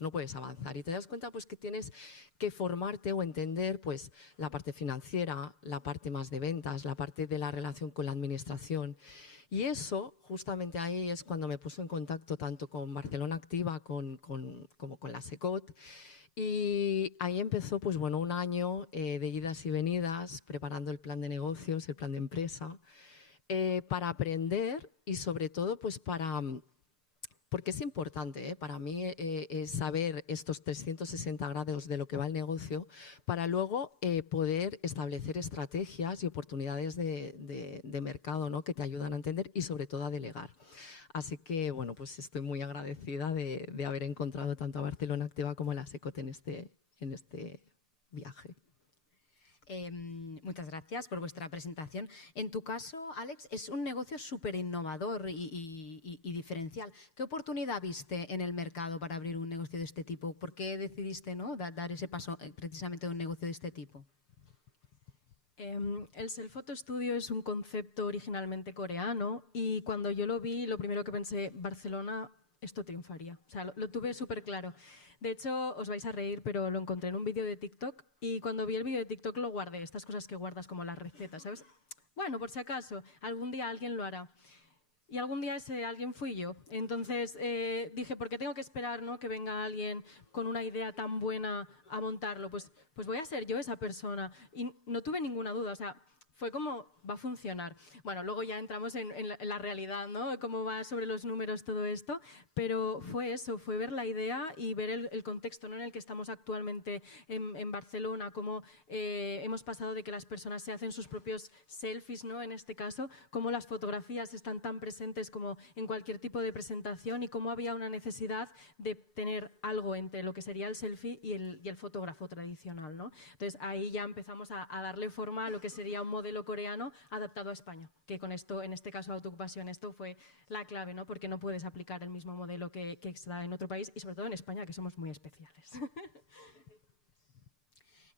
no puedes avanzar. Y te das cuenta pues que tienes que formarte o entender pues la parte financiera, la parte más de ventas, la parte de la relación con la administración. Y eso, justamente ahí es cuando me puse en contacto tanto con Barcelona Activa como con la SECOT. Y ahí empezó pues, bueno, un año de idas y venidas, preparando el plan de negocios, el plan de empresa, para aprender y sobre todo pues porque es importante para mí saber estos 360 grados de lo que va el negocio para luego poder establecer estrategias y oportunidades de mercado, ¿no? que te ayudan a entender y sobre todo a delegar. Así que bueno, pues estoy muy agradecida de haber encontrado tanto a Barcelona Activa como a la SECOT en este viaje. Muchas gracias por vuestra presentación. En tu caso, Alex, es un negocio súper innovador y diferencial. ¿Qué oportunidad viste en el mercado para abrir un negocio de este tipo? ¿Por qué decidiste, ¿no? dar ese paso precisamente de un negocio de este tipo? El self-photo studio es un concepto originalmente coreano y cuando yo lo vi, lo primero que pensé, Barcelona, esto triunfaría. O sea, lo tuve súper claro. De hecho, os vais a reír, pero lo encontré en un vídeo de TikTok y cuando vi el vídeo de TikTok lo guardé, estas cosas que guardas como las recetas, ¿sabes? Bueno, por si acaso, algún día alguien lo hará. Y algún día ese alguien fui yo. Entonces dije, ¿por qué tengo que esperar, ¿no? que venga alguien con una idea tan buena a montarlo? Pues voy a ser yo esa persona. Y no tuve ninguna duda, o sea, fue como, va a funcionar. Bueno, luego ya entramos en la realidad, ¿no? Cómo va sobre los números todo esto, pero fue eso, fue ver la idea y ver el contexto, ¿no? en el que estamos actualmente en Barcelona, cómo hemos pasado de que las personas se hacen sus propios selfies, ¿no? en este caso, cómo las fotografías están tan presentes como en cualquier tipo de presentación y cómo había una necesidad de tener algo entre lo que sería el selfie y el fotógrafo tradicional, ¿no? Entonces ahí ya empezamos a darle forma a lo que sería un modelo coreano adaptado a España, que con esto, en este caso Autoocupación, esto fue la clave, ¿no? Porque no puedes aplicar el mismo modelo que está en otro país y sobre todo en España, que somos muy especiales.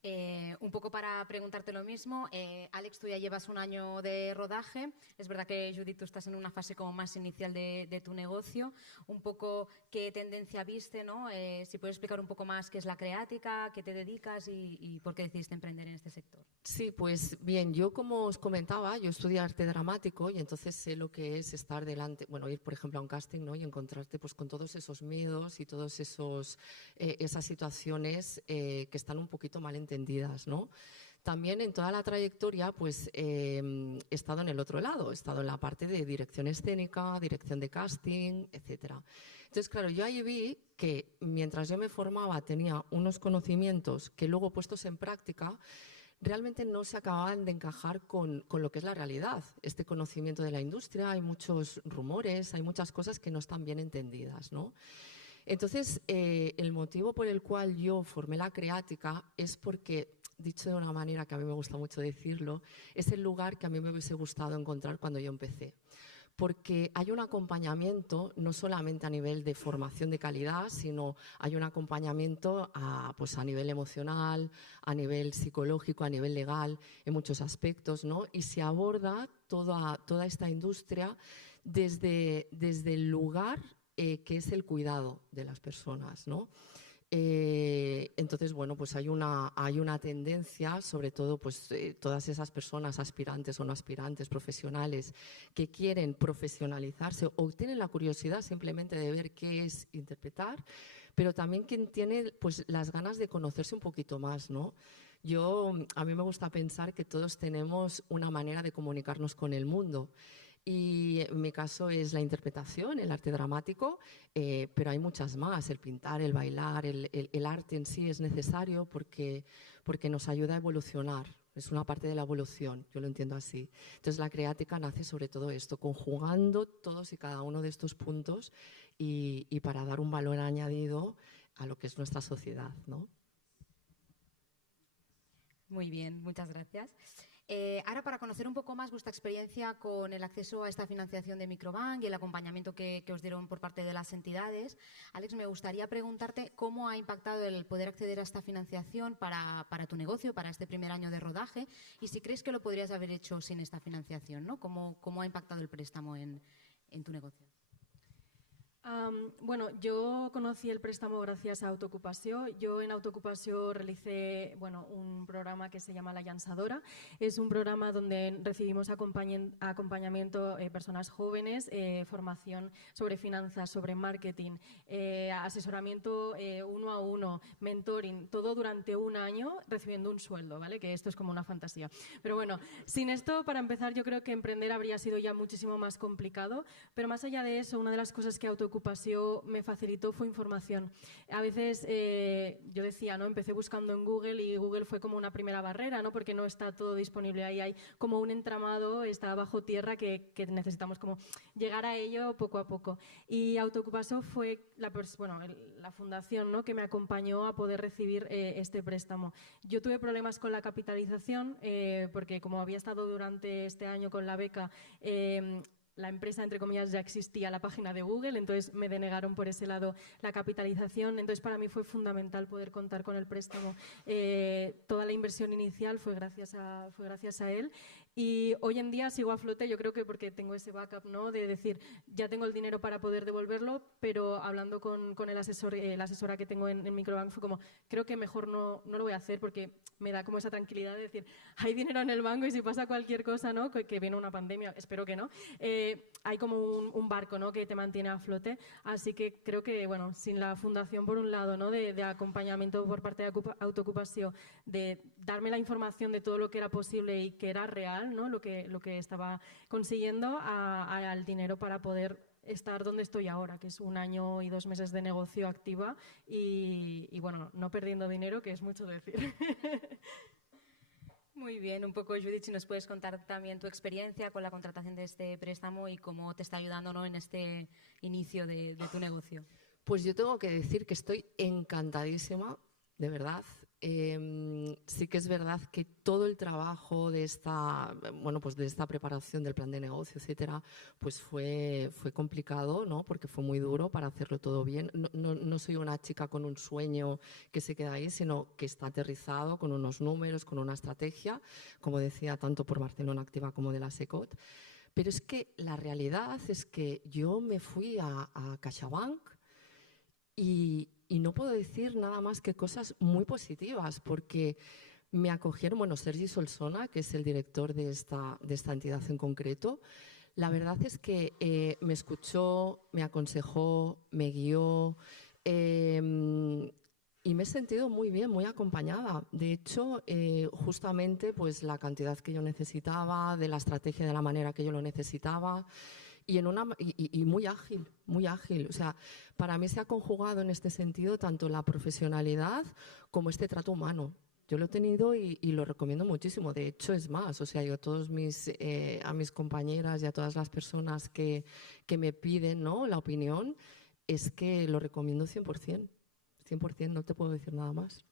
Un poco para preguntarte lo mismo, Alex, tú ya llevas un año de rodaje. Es verdad que, Judith, tú estás en una fase como más inicial de tu negocio. Un poco qué tendencia viste, ¿no? Si puedes explicar un poco más qué es la creática, qué te dedicas y por qué decidiste emprender en este sector. Sí, pues bien, yo como os comentaba, yo estudié arte dramático y entonces sé lo que es estar delante, bueno, ir por ejemplo a un casting, ¿no? Y encontrarte pues con todos esos miedos y todos esas situaciones que están un poquito mal entendidas, ¿no? También en toda la trayectoria pues he estado en el otro lado, he estado en la parte de dirección escénica, dirección de casting, etcétera. Entonces, claro, yo ahí vi que mientras yo me formaba tenía unos conocimientos que luego puestos en práctica realmente no se acababan de encajar con lo que es la realidad. Este conocimiento de la industria, hay muchos rumores, hay muchas cosas que no están bien entendidas, ¿no? Entonces, el motivo por el cual yo formé la Creática es porque, dicho de una manera que a mí me gusta mucho decirlo, es el lugar que a mí me hubiese gustado encontrar cuando yo empecé. Porque hay un acompañamiento no solamente a nivel de formación de calidad, sino hay un acompañamiento pues a nivel emocional, a nivel psicológico, a nivel legal, en muchos aspectos, ¿no? Y se aborda toda esta industria desde el lugar que es el cuidado de las personas, ¿no? Entonces, bueno, pues hay una tendencia, sobre todo pues todas esas personas aspirantes o no aspirantes, profesionales, que quieren profesionalizarse o tienen la curiosidad simplemente de ver qué es interpretar, pero también quien tiene pues las ganas de conocerse un poquito más, ¿no? A mí me gusta pensar que todos tenemos una manera de comunicarnos con el mundo. Y en mi caso es la interpretación, el arte dramático, pero hay muchas más, el pintar, el bailar, el arte en sí es necesario porque nos ayuda a evolucionar, es una parte de la evolución, yo lo entiendo así. Entonces la Creática nace sobre todo esto, conjugando todos y cada uno de estos puntos y para dar un valor añadido a lo que es nuestra sociedad, ¿no? Muy bien, muchas gracias. Ahora, para conocer un poco más vuestra experiencia con el acceso a esta financiación de Microbank y el acompañamiento que os dieron por parte de las entidades, Alex, me gustaría preguntarte cómo ha impactado el poder acceder a esta financiación para tu negocio, para este primer año de rodaje, y si crees que lo podrías haber hecho sin esta financiación, ¿no? ¿Cómo ha impactado el préstamo en tu negocio? Bueno, yo conocí el préstamo gracias a Autoocupació. Yo en Autoocupació realicé un programa que se llama La Llançadora. Es un programa donde recibimos acompañamiento personas jóvenes, formación sobre finanzas, sobre marketing, asesoramiento uno a uno, mentoring, todo durante un año recibiendo un sueldo, ¿vale? Que esto es como una fantasía. Pero bueno, sin esto, para empezar, yo creo que emprender habría sido ya muchísimo más complicado. Pero más allá de eso, una de las cosas que Autoocupació me facilitó fue información. A veces yo decía, ¿no? Empecé buscando en Google y Google fue como una primera barrera, ¿no? Porque no está todo disponible ahí, hay como un entramado, está bajo tierra que necesitamos como llegar a ello poco a poco. Y Autoocupació fue la fundación, ¿no? Que me acompañó a poder recibir este préstamo. Yo tuve problemas con la capitalización porque como había estado durante este año con la beca, la empresa, entre comillas, ya existía, la página de Google, entonces me denegaron por ese lado la capitalización. Entonces, para mí fue fundamental poder contar con el préstamo. Toda la inversión inicial fue gracias a él. Y hoy en día sigo a flote, yo creo que porque tengo ese backup, ¿no? De decir, ya tengo el dinero para poder devolverlo, pero hablando con el asesor, la asesora que tengo en Microbank, fue como, creo que mejor no lo voy a hacer porque me da como esa tranquilidad de decir, hay dinero en el banco y si pasa cualquier cosa, ¿no? Que viene una pandemia, espero que no, hay como un barco, ¿no? Que te mantiene a flote. Así que creo que, bueno, sin la fundación, por un lado, ¿no? De acompañamiento por parte de Autoocupació, de darme la información de todo lo que era posible y que era real, ¿no? Lo que estaba consiguiendo, al dinero para poder estar donde estoy ahora, que es 1 año y 2 meses de negocio activa y bueno, no perdiendo dinero, que es mucho decir. Muy bien, un poco, Judith, si nos puedes contar también tu experiencia con la contratación de este préstamo y cómo te está ayudando, ¿no? En este inicio de tu negocio. Pues yo tengo que decir que estoy encantadísima, de verdad. sí que es verdad que todo el trabajo de esta, bueno, pues de esta preparación del plan de negocio, etcétera, pues fue complicado, ¿no? Porque fue muy duro para hacerlo todo bien. No soy una chica con un sueño que se queda ahí, sino que está aterrizado con unos números, con una estrategia, como decía, tanto por Barcelona Activa como de la SECOT. Pero es que la realidad es que yo me fui a CaixaBank y no puedo decir nada más que cosas muy positivas, porque me acogieron, bueno, Sergi Solsona, que es el director de esta entidad en concreto. La verdad es que me escuchó, me aconsejó, me guió y me he sentido muy bien, muy acompañada. De hecho, justamente pues, la cantidad que yo necesitaba, de la estrategia de la manera que yo lo necesitaba y muy ágil, muy ágil. O sea, para mí se ha conjugado en este sentido tanto la profesionalidad como este trato humano. Yo lo he tenido y lo recomiendo muchísimo. De hecho, es más, o sea, yo a mis compañeras y a todas las personas que me piden, ¿no?, la opinión, es que lo recomiendo 100%. 100%, no te puedo decir nada más.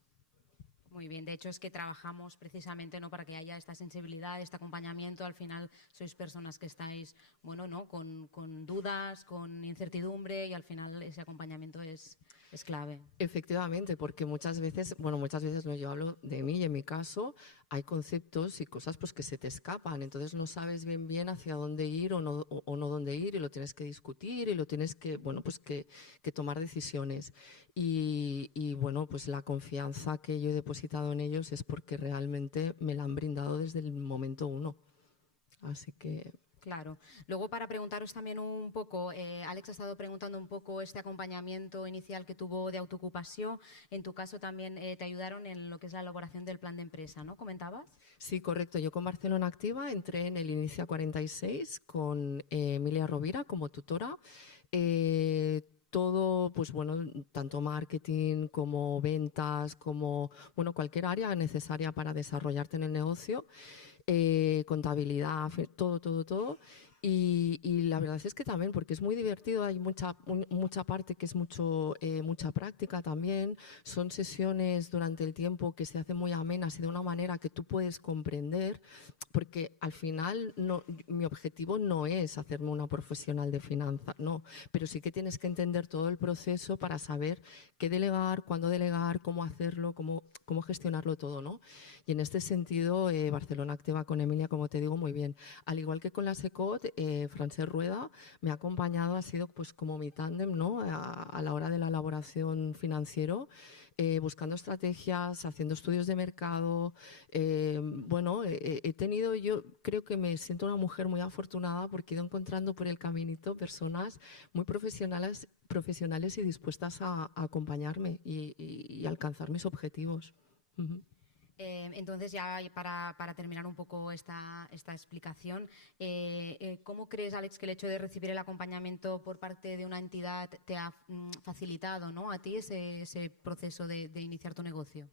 Muy bien, de hecho es que trabajamos precisamente, ¿no?, para que haya esta sensibilidad, este acompañamiento. Al final sois personas que estáis, bueno, ¿no?, con dudas, con incertidumbre, y al final ese acompañamiento es clave. Efectivamente, porque muchas veces no, yo hablo de mí y en mi caso hay conceptos y cosas pues que se te escapan, entonces no sabes bien hacia dónde ir o no dónde ir, y lo tienes que discutir y lo tienes que, bueno, pues que tomar decisiones. Y bueno, pues la confianza que yo he depositado en ellos es porque realmente me la han brindado desde el momento uno. Así que... Claro. Luego, para preguntaros también un poco, Alex ha estado preguntando un poco este acompañamiento inicial que tuvo de autoocupación. En tu caso también te ayudaron en lo que es la elaboración del plan de empresa, ¿no? ¿Comentabas? Sí, correcto. Yo con Barcelona Activa entré en el Inicia 46 con Emilia Rovira como tutora. Todo, pues bueno, tanto marketing como ventas, como bueno, cualquier área necesaria para desarrollarte en el negocio, contabilidad, todo. Y la verdad es que también, porque es muy divertido, hay mucha parte que es mucha práctica también. Son sesiones durante el tiempo que se hacen muy amenas y de una manera que tú puedes comprender, porque al final mi objetivo no es hacerme una profesional de finanzas, no, pero sí que tienes que entender todo el proceso para saber qué delegar, cuándo delegar, cómo hacerlo, cómo gestionarlo todo, ¿no? Y en este sentido, Barcelona Activa con Emilia, como te digo, muy bien. Al igual que con la SECOT, Francesc Rueda me ha acompañado, ha sido pues como mi tándem, ¿no?, a la hora de la elaboración financiero, buscando estrategias, haciendo estudios de mercado. Bueno, yo creo que me siento una mujer muy afortunada porque he ido encontrando por el caminito personas muy profesionales y dispuestas a acompañarme y alcanzar mis objetivos. Entonces, ya para terminar un poco esta explicación, ¿cómo crees, Alex, que el hecho de recibir el acompañamiento por parte de una entidad te ha facilitado, ¿no?, a ti ese proceso de iniciar tu negocio?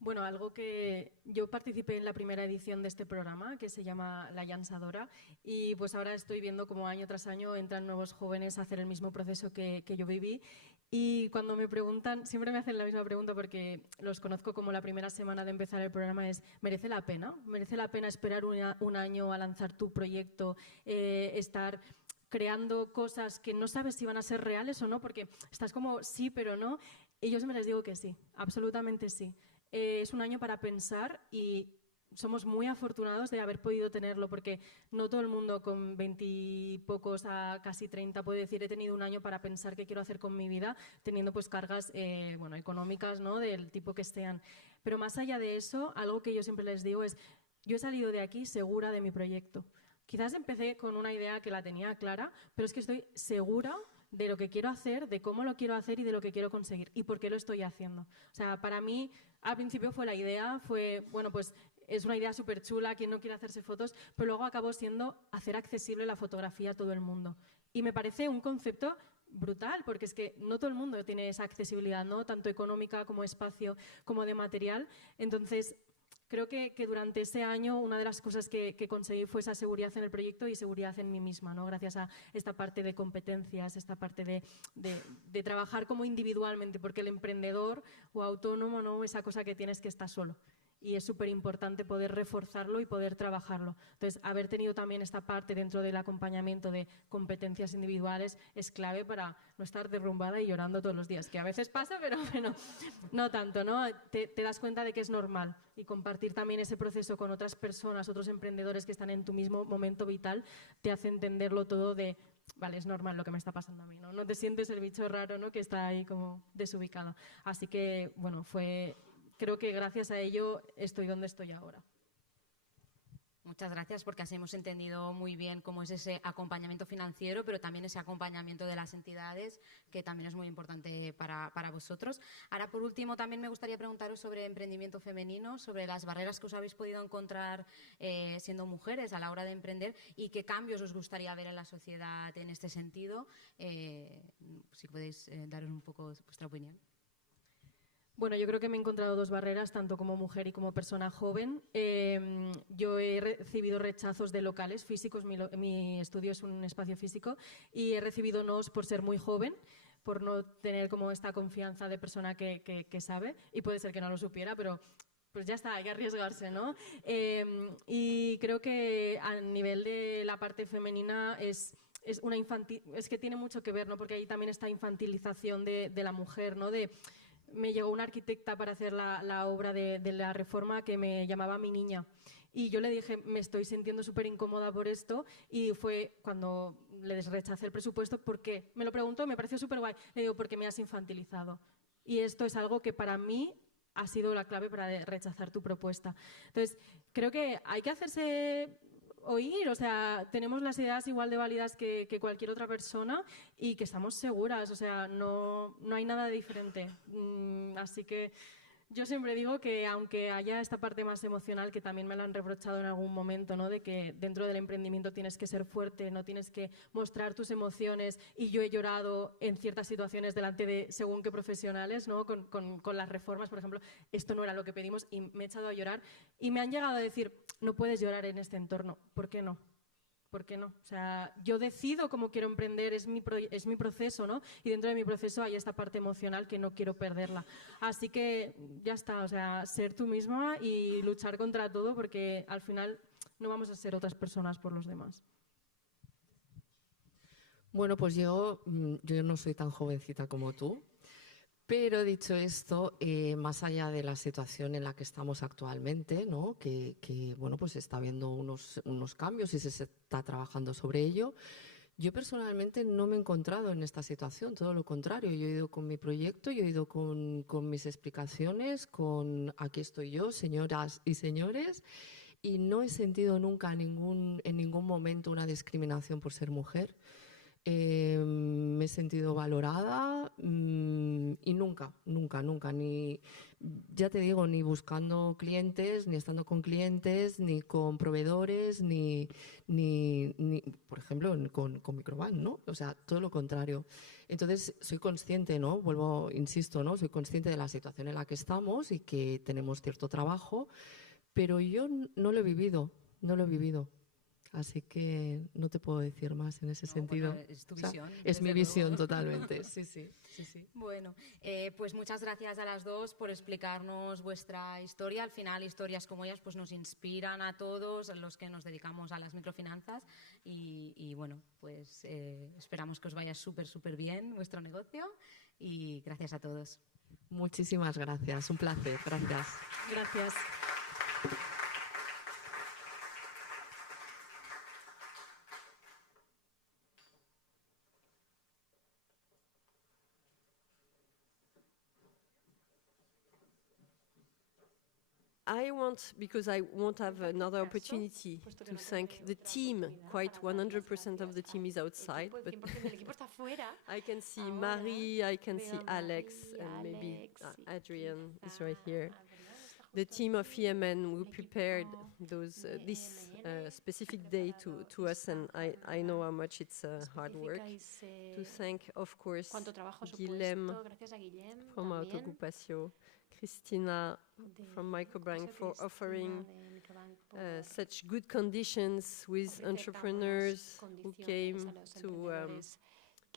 Bueno, algo que yo participé en la primera edición de este programa, que se llama La Llançadora, y pues ahora estoy viendo cómo año tras año entran nuevos jóvenes a hacer el mismo proceso que yo viví. Y cuando me preguntan, siempre me hacen la misma pregunta porque los conozco como la primera semana de empezar el programa, es ¿merece la pena? ¿Merece la pena esperar un año a lanzar tu proyecto, estar creando cosas que no sabes si van a ser reales o no? Porque estás como sí, pero no. Y yo siempre les digo que sí, absolutamente sí. Es un año para pensar y somos muy afortunados de haber podido tenerlo, porque no todo el mundo con 20 y pocos a casi 30 puede decir he tenido un año para pensar qué quiero hacer con mi vida, teniendo pues cargas económicas, ¿no?, del tipo que sean. Pero más allá de eso, algo que yo siempre les digo es, yo he salido de aquí segura de mi proyecto. Quizás empecé con una idea que la tenía clara, pero es que estoy segura de lo que quiero hacer, de cómo lo quiero hacer y de lo que quiero conseguir y por qué lo estoy haciendo. O sea, para mí al principio fue la idea, bueno, pues es una idea súper chula, quien no quiere hacerse fotos, pero luego acabó siendo hacer accesible la fotografía a todo el mundo. Y me parece un concepto brutal, porque es que no todo el mundo tiene esa accesibilidad, ¿no?, tanto económica como espacio, como de material. Entonces, creo que durante ese año una de las cosas que conseguí fue esa seguridad en el proyecto y seguridad en mí misma, ¿no? Gracias a esta parte de competencias, esta parte de trabajar como individualmente, porque el emprendedor o autónomo, ¿no? Esa cosa que tienes que estar solo. Y es súper importante poder reforzarlo y poder trabajarlo. Entonces, haber tenido también esta parte dentro del acompañamiento de competencias individuales es clave para no estar derrumbada y llorando todos los días, que a veces pasa, pero bueno, no tanto, ¿no? Te das cuenta de que es normal, y compartir también ese proceso con otras personas, otros emprendedores que están en tu mismo momento vital, te hace entenderlo todo de, vale, es normal lo que me está pasando a mí, ¿no? No te sientes el bicho raro, ¿no? Que está ahí como desubicado. Así que, bueno, creo que gracias a ello estoy donde estoy ahora. Muchas gracias, porque así hemos entendido muy bien cómo es ese acompañamiento financiero, pero también ese acompañamiento de las entidades, que también es muy importante para vosotros. Ahora, por último, también me gustaría preguntaros sobre emprendimiento femenino, sobre las barreras que os habéis podido encontrar siendo mujeres a la hora de emprender y qué cambios os gustaría ver en la sociedad en este sentido. Si podéis daros un poco vuestra opinión. Bueno, yo creo que me he encontrado dos barreras, tanto como mujer y como persona joven. Yo he recibido rechazos de locales físicos, mi estudio es un espacio físico, y he recibido nos por ser muy joven, por no tener como esta confianza de persona que sabe, y puede ser que no lo supiera, pero pues ya está, hay que arriesgarse, ¿no? Y creo que a nivel de la parte femenina es que tiene mucho que ver, ¿no? Porque ahí también está infantilización de la mujer, ¿no? Me llegó una arquitecta para hacer la obra de la reforma que me llamaba mi niña. Y yo le dije, me estoy sintiendo súper incómoda por esto, y fue cuando le rechacé el presupuesto. ¿Por qué? Me lo preguntó, me pareció súper guay. Le digo, porque me has infantilizado. Y esto es algo que para mí ha sido la clave para rechazar tu propuesta. Entonces, creo que hay que hacerse oír, o sea, tenemos las ideas igual de válidas que cualquier otra persona y que estamos seguras, o sea, no hay nada diferente. Así que yo siempre digo que aunque haya esta parte más emocional, que también me lo han reprochado en algún momento, ¿no? De que dentro del emprendimiento tienes que ser fuerte, no tienes que mostrar tus emociones, y yo he llorado en ciertas situaciones delante de según qué profesionales, ¿no? Con las reformas, por ejemplo, esto no era lo que pedimos y me he echado a llorar, y me han llegado a decir, no puedes llorar en este entorno. ¿Por qué no? ¿Por qué no? O sea, yo decido cómo quiero emprender, es mi proceso, ¿no? Y dentro de mi proceso hay esta parte emocional que no quiero perderla. Así que ya está, o sea, ser tú misma y luchar contra todo, porque al final no vamos a ser otras personas por los demás. Bueno, pues yo no soy tan jovencita como tú. Pero dicho esto, más allá de la situación en la que estamos actualmente, ¿no? que bueno, pues está habiendo unos cambios y se está trabajando sobre ello, yo personalmente no me he encontrado en esta situación, todo lo contrario. Yo he ido con mi proyecto, yo he ido con mis explicaciones, con aquí estoy yo, señoras y señores, y no he sentido nunca en ningún momento una discriminación por ser mujer. Me he sentido valorada y nunca, ni, ya te digo, ni buscando clientes, ni estando con clientes, ni con proveedores, ni por ejemplo, con Microbank, ¿no? O sea, todo lo contrario. Entonces, soy consciente, ¿no? Insisto, ¿no? Soy consciente de la situación en la que estamos y que tenemos cierto trabajo, pero yo no lo he vivido. Así que no te puedo decir más en ese sentido. Bueno, es tu visión. Es mi visión totalmente, sí. Bueno, pues muchas gracias a las dos por explicarnos vuestra historia. Al final, historias como ellas pues nos inspiran a todos los que nos dedicamos a las microfinanzas y bueno, pues esperamos que os vaya súper bien vuestro negocio y gracias a todos. Muchísimas gracias, un placer, gracias. Gracias. I want, because I won't have another opportunity to thank the team, quite 100% of the team is outside, but I can see Marie, I can see Alex, and maybe Adrian is right here. The team of EMN who prepared this specific day to us, and I know how much it's hard work. To thank, of course, Guillem from Autoocupació, Christina from Microbank for offering such good conditions with entrepreneurs who came to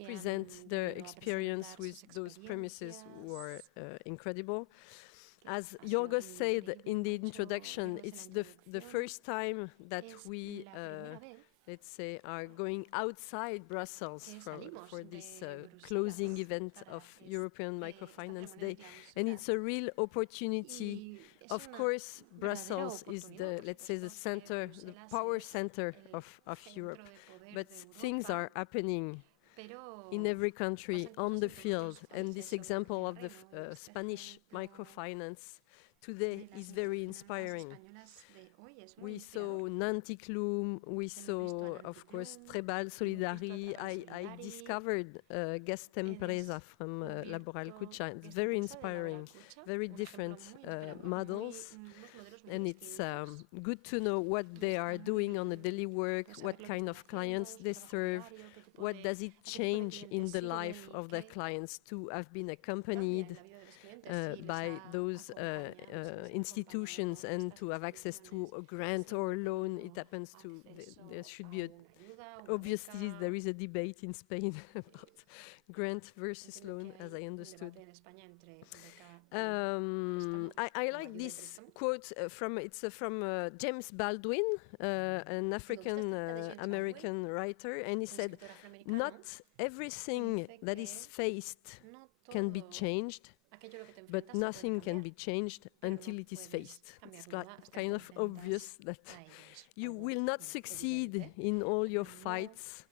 present their experience with those premises were incredible. As Yorgos said in the introduction, it's the first time that we let's say, are going outside Brussels for this closing event of European Microfinance Day. And it's a real opportunity. Of course, Brussels is the, let's say, the center, the power center of Europe. But things are happening in every country, on the field. And this example of the Spanish microfinance today is very inspiring. We saw Nanticlum, we saw, of course, Trebal Solidari. I discovered Gestempresa from Laboral Kutxa. It's very inspiring, very different models. And it's good to know what they are doing on the daily work, what kind of clients they serve, what does it change in the life of their clients to have been accompanied by those institutions and to have access to a grant or a loan. It happens to, there should be obviously there is a debate in Spain about grant versus loan, as I understood. I like this quote from James Baldwin, an African American writer, and he said, "Not everything that is faced can be changed, but nothing can be changed until it is faced." It's kind of obvious that you will not succeed in all your fights,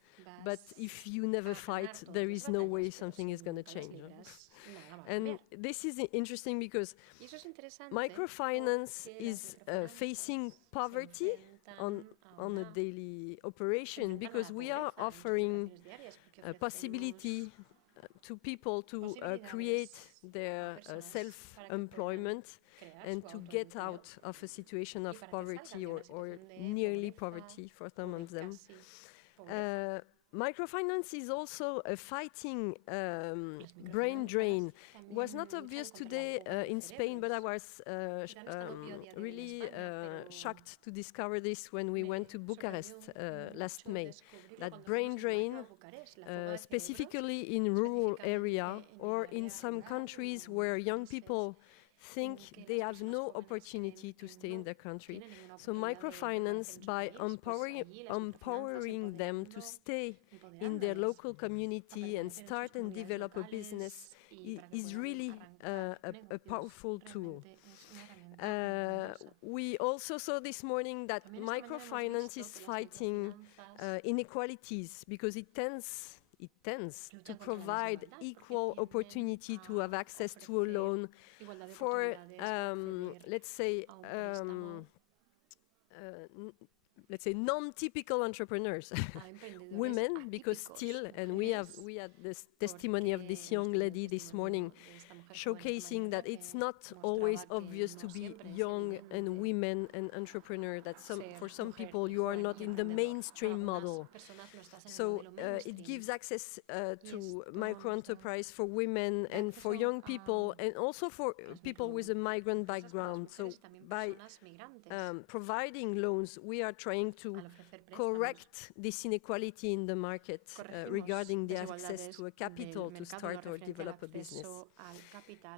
but if you never fight, there is no way something is going to change. And this is interesting because microfinance is facing poverty on a daily operation, because we are offering a possibility to people to create their self-employment and to get out of a situation of poverty or nearly poverty for some of them. Microfinance is also fighting brain drain. It was not obvious today in Spain, but I was really shocked to discover this when we went to Bucharest last May. That brain drain, specifically in rural area or in some countries where young people think they have no opportunity to stay in their country. So microfinance, by empowering them to stay in their local community and start and develop a business, is really a powerful tool. We also saw this morning that microfinance is fighting inequalities, because it tends to provide equal opportunity to have access to a loan for, let's say, non-typical entrepreneurs, women, because still, and we had this testimony of this young lady this morning, showcasing that it's not always obvious to be young and women and entrepreneur, that for some people you are not in the mainstream model. So it gives access to micro-enterprise for women and for young people, and also for people with a migrant background. So by providing loans, we are trying to correct this inequality in the market regarding the access to a capital to start or develop a business.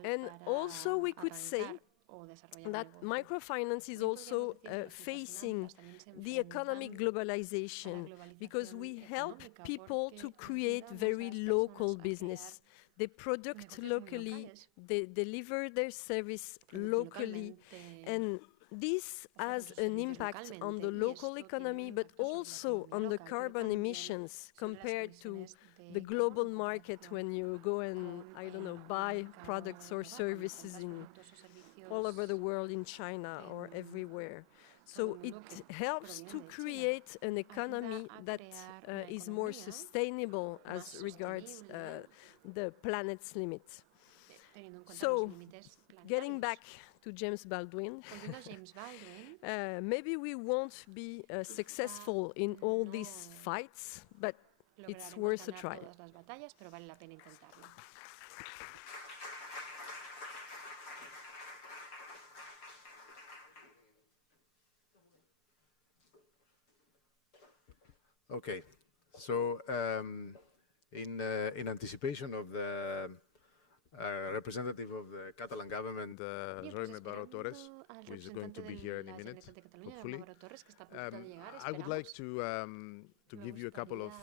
And also we could say that microfinance is also facing the economic globalization, because we help people to create very local business. They produce locally, they deliver their service locally, and this has an impact on the local economy, but also on the carbon emissions compared to the global market when you go and, I don't know, buy products or services all over the world, in China or everywhere. So it helps to create an economy that is more sustainable as regards the planet's limits. So, getting back to James Baldwin, maybe we won't be successful in all these fights, but it's worth a try. Okay, so in anticipation of the representative of the Catalan government, Jaime Baró Torres, who is going to be here in a minute, hopefully, I would like to give you a couple of,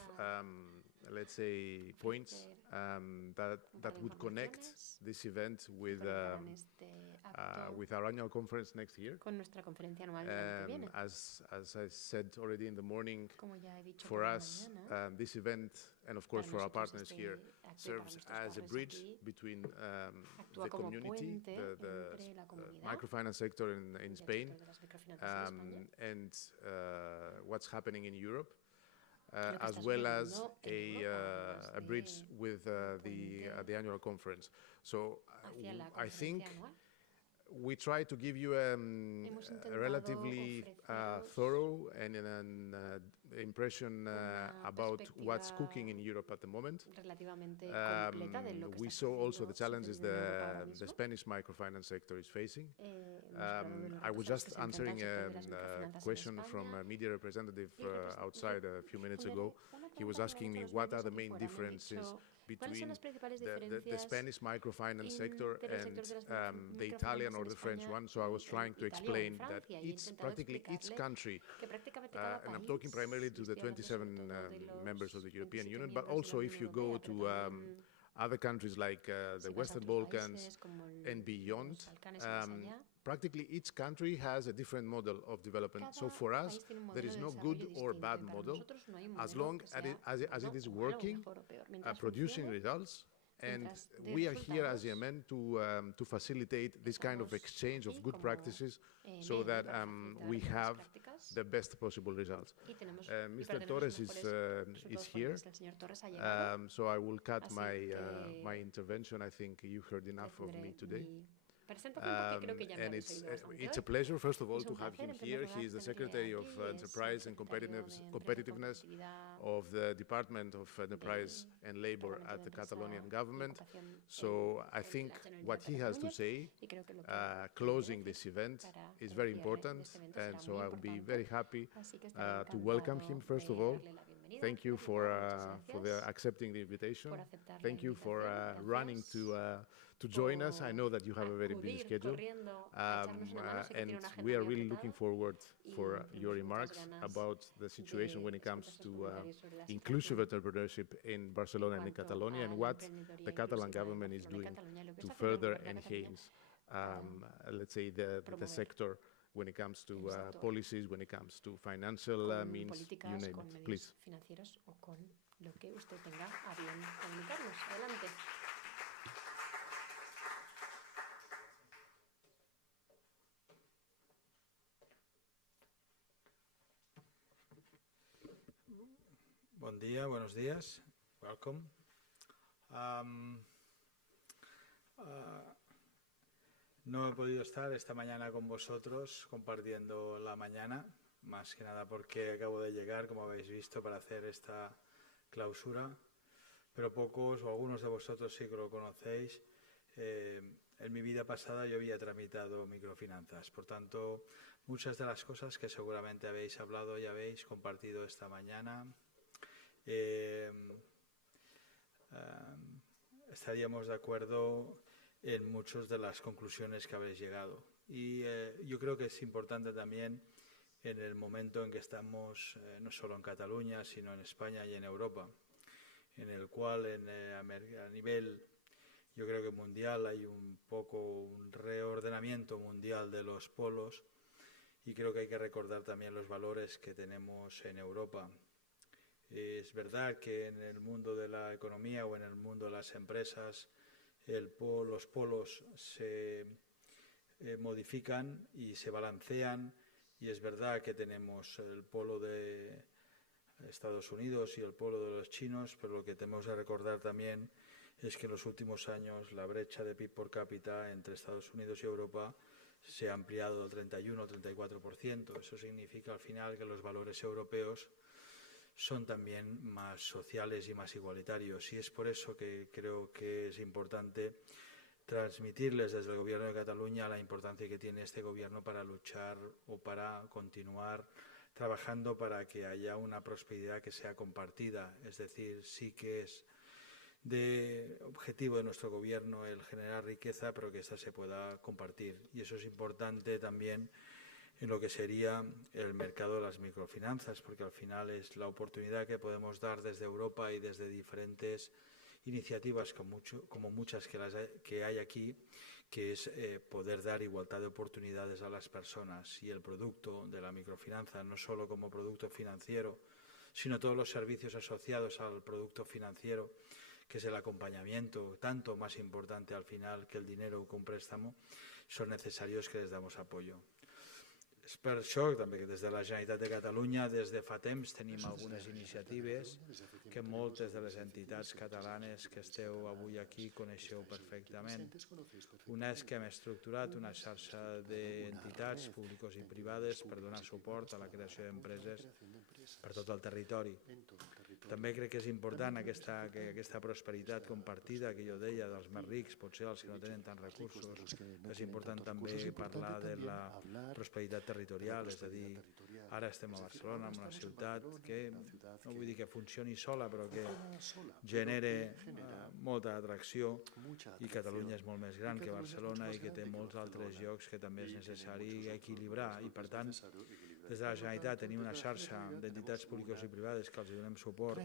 let's say, points that would connect this event with our annual conference next year. As I said already in the morning, for us, this event, and of course for our partners here, serves as a bridge between the community, the microfinance sector in Spain, and what's happening in Europe. As well as a bridge with the annual conference. So I think we try to give you a relatively thorough and an impression about what's cooking in Europe at the moment. We saw also the challenges the Spanish microfinance sector is facing. I was just answering a question from a media representative outside a few minutes ago. He was asking me what are the main differences between the Spanish microfinance sector and the Italian or the French one. So I was trying to explain that practically each country, and I'm talking primarily to the 27 members of the European Union, but also if you go to other countries like the Western Balkans and beyond, practically each country has a different model of development. So for us, there is no good or bad model, as long as it is working, producing results, and we are here as EMN to facilitate this kind of exchange of good practices so that we have the best possible results. Mr. Torres is here, so I will cut my intervention. I think you heard enough of me today. And it's a pleasure, first of all, to have him here. He is the Secretary of Enterprise and Competitiveness of the Department of Enterprise and Labor at the Catalonian government. So I think what he has to say, closing this event, is very important. And so I will be very happy to welcome him, first of all. Thank you for accepting the invitation. Thank you for running to join us. I know that you have a very busy schedule, and we are really looking forward for your remarks about the situation when it comes to inclusive entrepreneurship in Barcelona and in Catalonia, and what the Catalan government is doing to further enhance, let's say, the sector when it comes to policies, when it comes to financial means, you name it. Please. Buen día, buenos días. Welcome. No he podido estar esta mañana con vosotros compartiendo la mañana, más que nada porque acabo de llegar, como habéis visto, para hacer esta clausura, pero pocos o algunos de vosotros sí que lo conocéis. En mi vida pasada yo había tramitado microfinanzas, por tanto, muchas de las cosas que seguramente habéis hablado y habéis compartido esta mañana, estaríamos de acuerdo en muchas de las conclusiones que habéis llegado. Y yo creo que es importante también en el momento en que estamos, no solo en Cataluña, sino en España y en Europa, en el cual a nivel, yo creo que mundial, hay un poco un reordenamiento mundial de los polos, y creo que hay que recordar también los valores que tenemos en Europa. Es verdad que en el mundo de la economía o en el mundo de las empresas los polos se modifican y se balancean, y es verdad que tenemos el polo de Estados Unidos y el polo de los chinos, pero lo que tenemos que recordar también es que en los últimos años la brecha de PIB por cápita entre Estados Unidos y Europa se ha ampliado del 31 al 34%. Eso significa al final que los valores europeos son también más sociales y más igualitarios, y es por eso que creo que es importante transmitirles desde el Gobierno de Cataluña la importancia que tiene este Gobierno para luchar o para continuar trabajando para que haya una prosperidad que sea compartida, es decir, sí que es de objetivo de nuestro gobierno el generar riqueza, pero que esta se pueda compartir. Y eso es importante también en lo que sería el mercado de las microfinanzas, porque al final es la oportunidad que podemos dar desde Europa y desde diferentes iniciativas como muchas que hay aquí, que es poder dar igualdad de oportunidades a las personas. Y el producto de la microfinanza, no solo como producto financiero, sino todos los servicios asociados al producto financiero, que es el acompañamiento, tanto más importante al final que el dinero o un préstamo, son necesarios que les damos apoyo. És per això també que des de la Generalitat de Catalunya des de fa temps tenim algunes iniciatives que moltes de les entitats catalanes que esteu avui aquí coneixeu perfectament. Una és que hem estructurat una xarxa d'entitats públiques i privades per donar suport a la creació d'empreses per tot el territori. També crec que és important que aquesta prosperitat compartida que jo deia dels més rics, potser els que no tenen tants recursos, és important també parlar de la prosperitat territorial, és a dir, ara estem a Barcelona, en una ciutat que, no vull dir que funcioni sola, però que genera molta atracció, i Catalunya és molt més gran que Barcelona i que té molts altres llocs que també és necessari equilibrar, i per tant, des de la Generalitat tenim una xarxa d'entitats públiques i privades que els donem suport,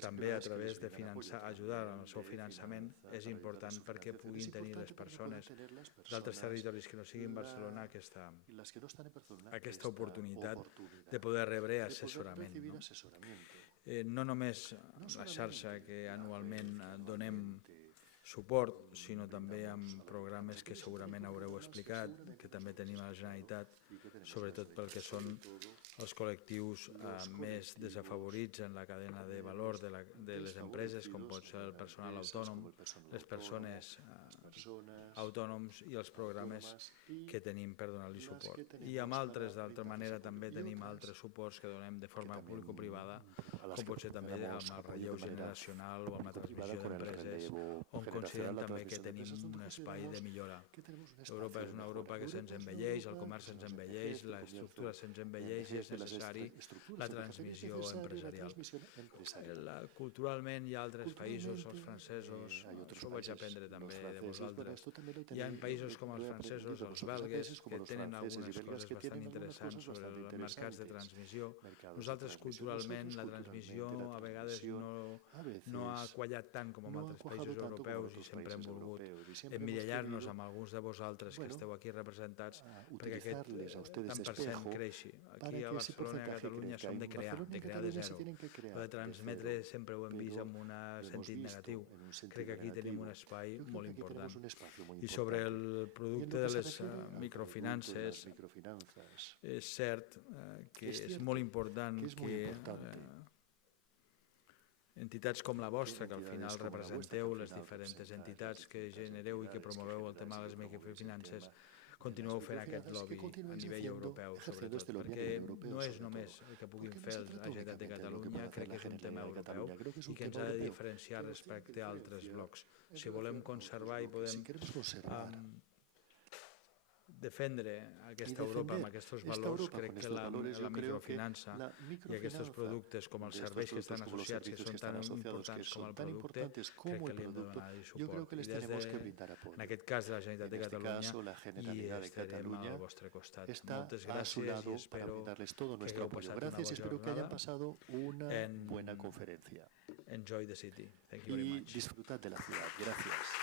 també a través de ajudar en el seu finançament, és important perquè puguin tenir les persones d'altres territoris que no siguin Barcelona aquesta oportunitat de poder rebre assessorament. No només la xarxa que anualment donem suport, sinó també amb programes que segurament haureu explicat, que també tenim a la Generalitat, sobretot pel que són els col·lectius més desafavorits en la cadena de valor de les empreses, com pot ser el personal autònom, les persones autònoms i els programes que tenim per donar-li suport. I amb altres, d'altra manera, també tenim altres suports que donem de forma público-privada, com pot ser també amb el relleu generacional o amb la transmissió d'empreses, on considerem també que tenim un espai de millora. Europa és una Europa que se'ns envelleix, el comerç se'ns envelleix, l'estructura se'ns envelleix i és necessari la transmissió empresarial. Culturalment hi ha altres països, els francesos, això ho vaig aprendre també de vosaltres. Hi ha països com els francesos, els belgues, que tenen algunes coses bastant interessants sobre els mercats de transmissió. Nosaltres culturalment la transmissió a vegades no ha quallat tant com en altres països europeus i sempre hem volgut emmirallar-nos amb alguns de vosaltres que esteu aquí representats perquè aquest tant per cent creixi. Aquí a Barcelona i a Catalunya som de crear de zero. De transmetre sempre ho hem vist en un sentit negatiu. Crec que aquí tenim un espai molt important. I sobre el producte de les microfinances, és cert que és molt important que entitats com la vostra, que al final representeu les diferents entitats que genereu i que promoveu el tema de les microfinances, continueu fent aquest lobby a nivell europeu, sobretot, perquè no és només el que puguin fer la Generalitat de Catalunya, crec que és un tema europeu i que ens ha de diferenciar respecte a altres blocs. Si volem conservar i podem defendre aquesta Europa amb aquests valors, crec que la microfinança i aquests productes com els serveis que estan associats, que són tan importants com el producte, crec que li hem de donar suport. I en aquest cas de la Generalitat de Catalunya i estarem al vostre costat. Moltes gràcies i espero que hagueu passat una bona jornada. Enjoy the city. Thank you very much. Disfrutad de la ciudad. Gracias.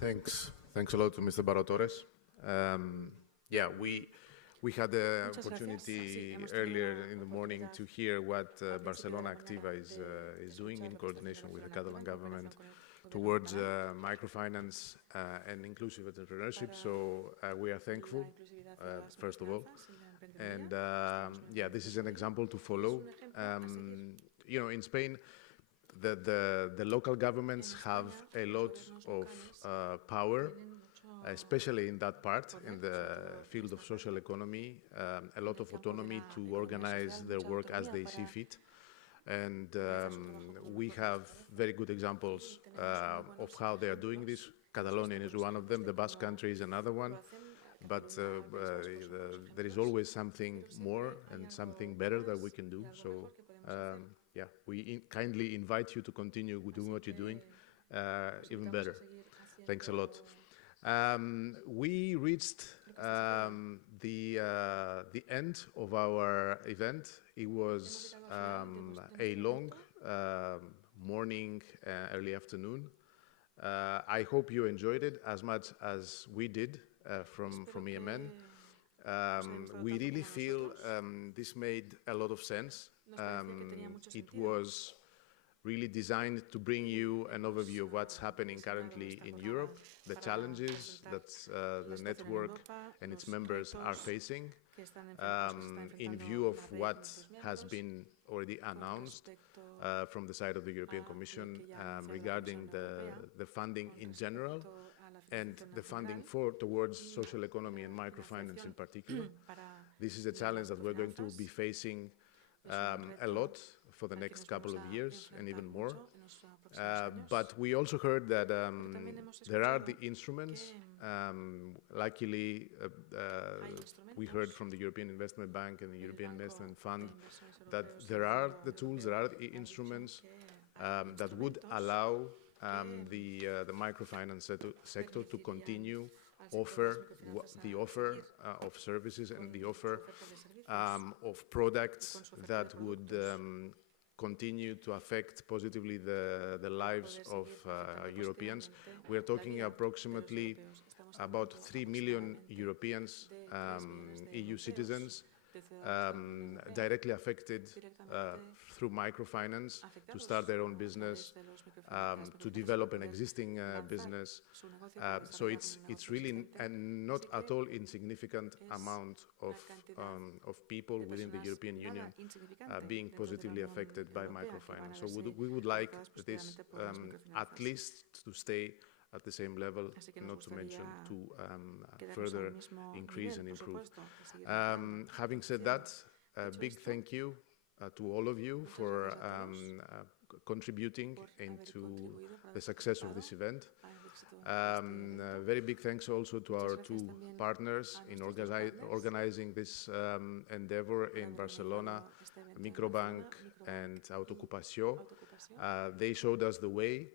Thanks a lot to Mr. Baró Torres. We had the opportunity earlier in the morning to hear what Barcelona Activa is doing in coordination with the Catalan government towards microfinance and inclusive entrepreneurship. So we are thankful, first of all. And this is an example to follow. In Spain, the local governments have a lot of power, especially in that part, in the field of social economy, a lot of autonomy to organize their work as they see fit. And we have very good examples of how they are doing this. Catalonia is one of them, the Basque Country is another one. But there is always something more and something better that we can do. So, yeah, we kindly invite you to continue doing what you're doing, even better. Thanks a lot. We reached the end of our event. It was a long morning, early afternoon. I hope you enjoyed it as much as we did from EMN. We really feel this made a lot of sense. It was really designed to bring you an overview of what's happening currently in Europe, the challenges that the network and its members are facing, in view of what has been already announced from the side of the European Commission regarding the funding in general and the funding towards social economy and microfinance in particular. This is a challenge that we're going to be facing a lot for the next couple of years and even more. But we also heard that there are the instruments. Luckily, we heard from the European Investment Bank and the European Investment Fund that there are the tools, there are the instruments that would allow the microfinance sector to continue the offer of services and the offer of products that would continue to affect positively the lives of Europeans. We are talking approximately about 3 million Europeans, EU citizens, directly affected through microfinance to start their own business, to develop an existing business. So it's really not at all insignificant amount of people within the European Union being positively affected by microfinance. So we would like this at least to stay at the same level, not to mention to further increase and improve. Having said that, a big thank you to all of you for contributing into the success of this event. Very big thanks also to our two partners in organizing this endeavor in Barcelona, Microbank and Autoocupació. They showed us the way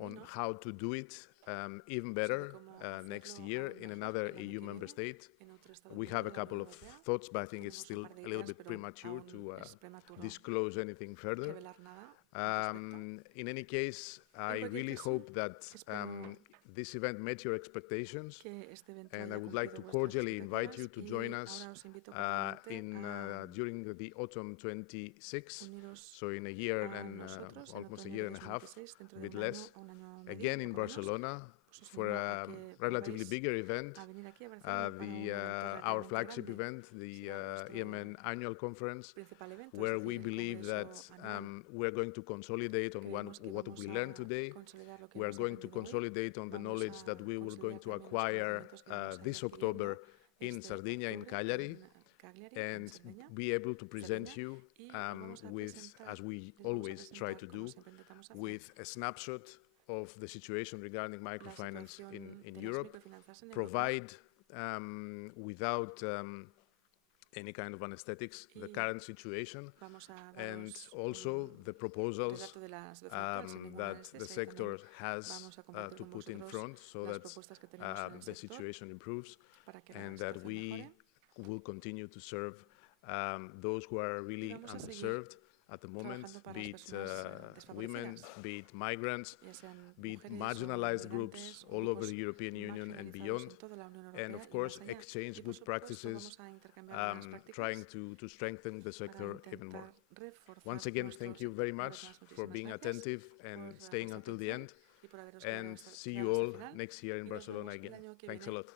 on how to do it even better next year in another EU member state. We have a couple of thoughts, but I think it's still a little bit premature to disclose anything further. In any case, I really hope that this event met your expectations, and I would like to cordially invite you to join us during the autumn 26, so in a year and almost a year and a half, a bit less, again in Barcelona for a relatively bigger event, our flagship event, the EMN annual conference, where we believe that we're going to consolidate on what we learned today. We're going to consolidate on the knowledge that we were going to acquire this October in Sardinia, in Cagliari, and be able to present you with, as we always try to do, with a snapshot of the situation regarding microfinance in Europe, provide without any kind of anesthetics the current situation, and also the proposals that the sector has to put in front so that the situation improves and that we will continue to serve those who are really underserved at the moment, be it women, be it migrants, be it marginalized groups all over the European Union and beyond, and of course exchange good practices, trying to strengthen the sector even more. Once again, thank you very much for being attentive and staying until the end, and see you all next year in Barcelona again. Thanks a lot.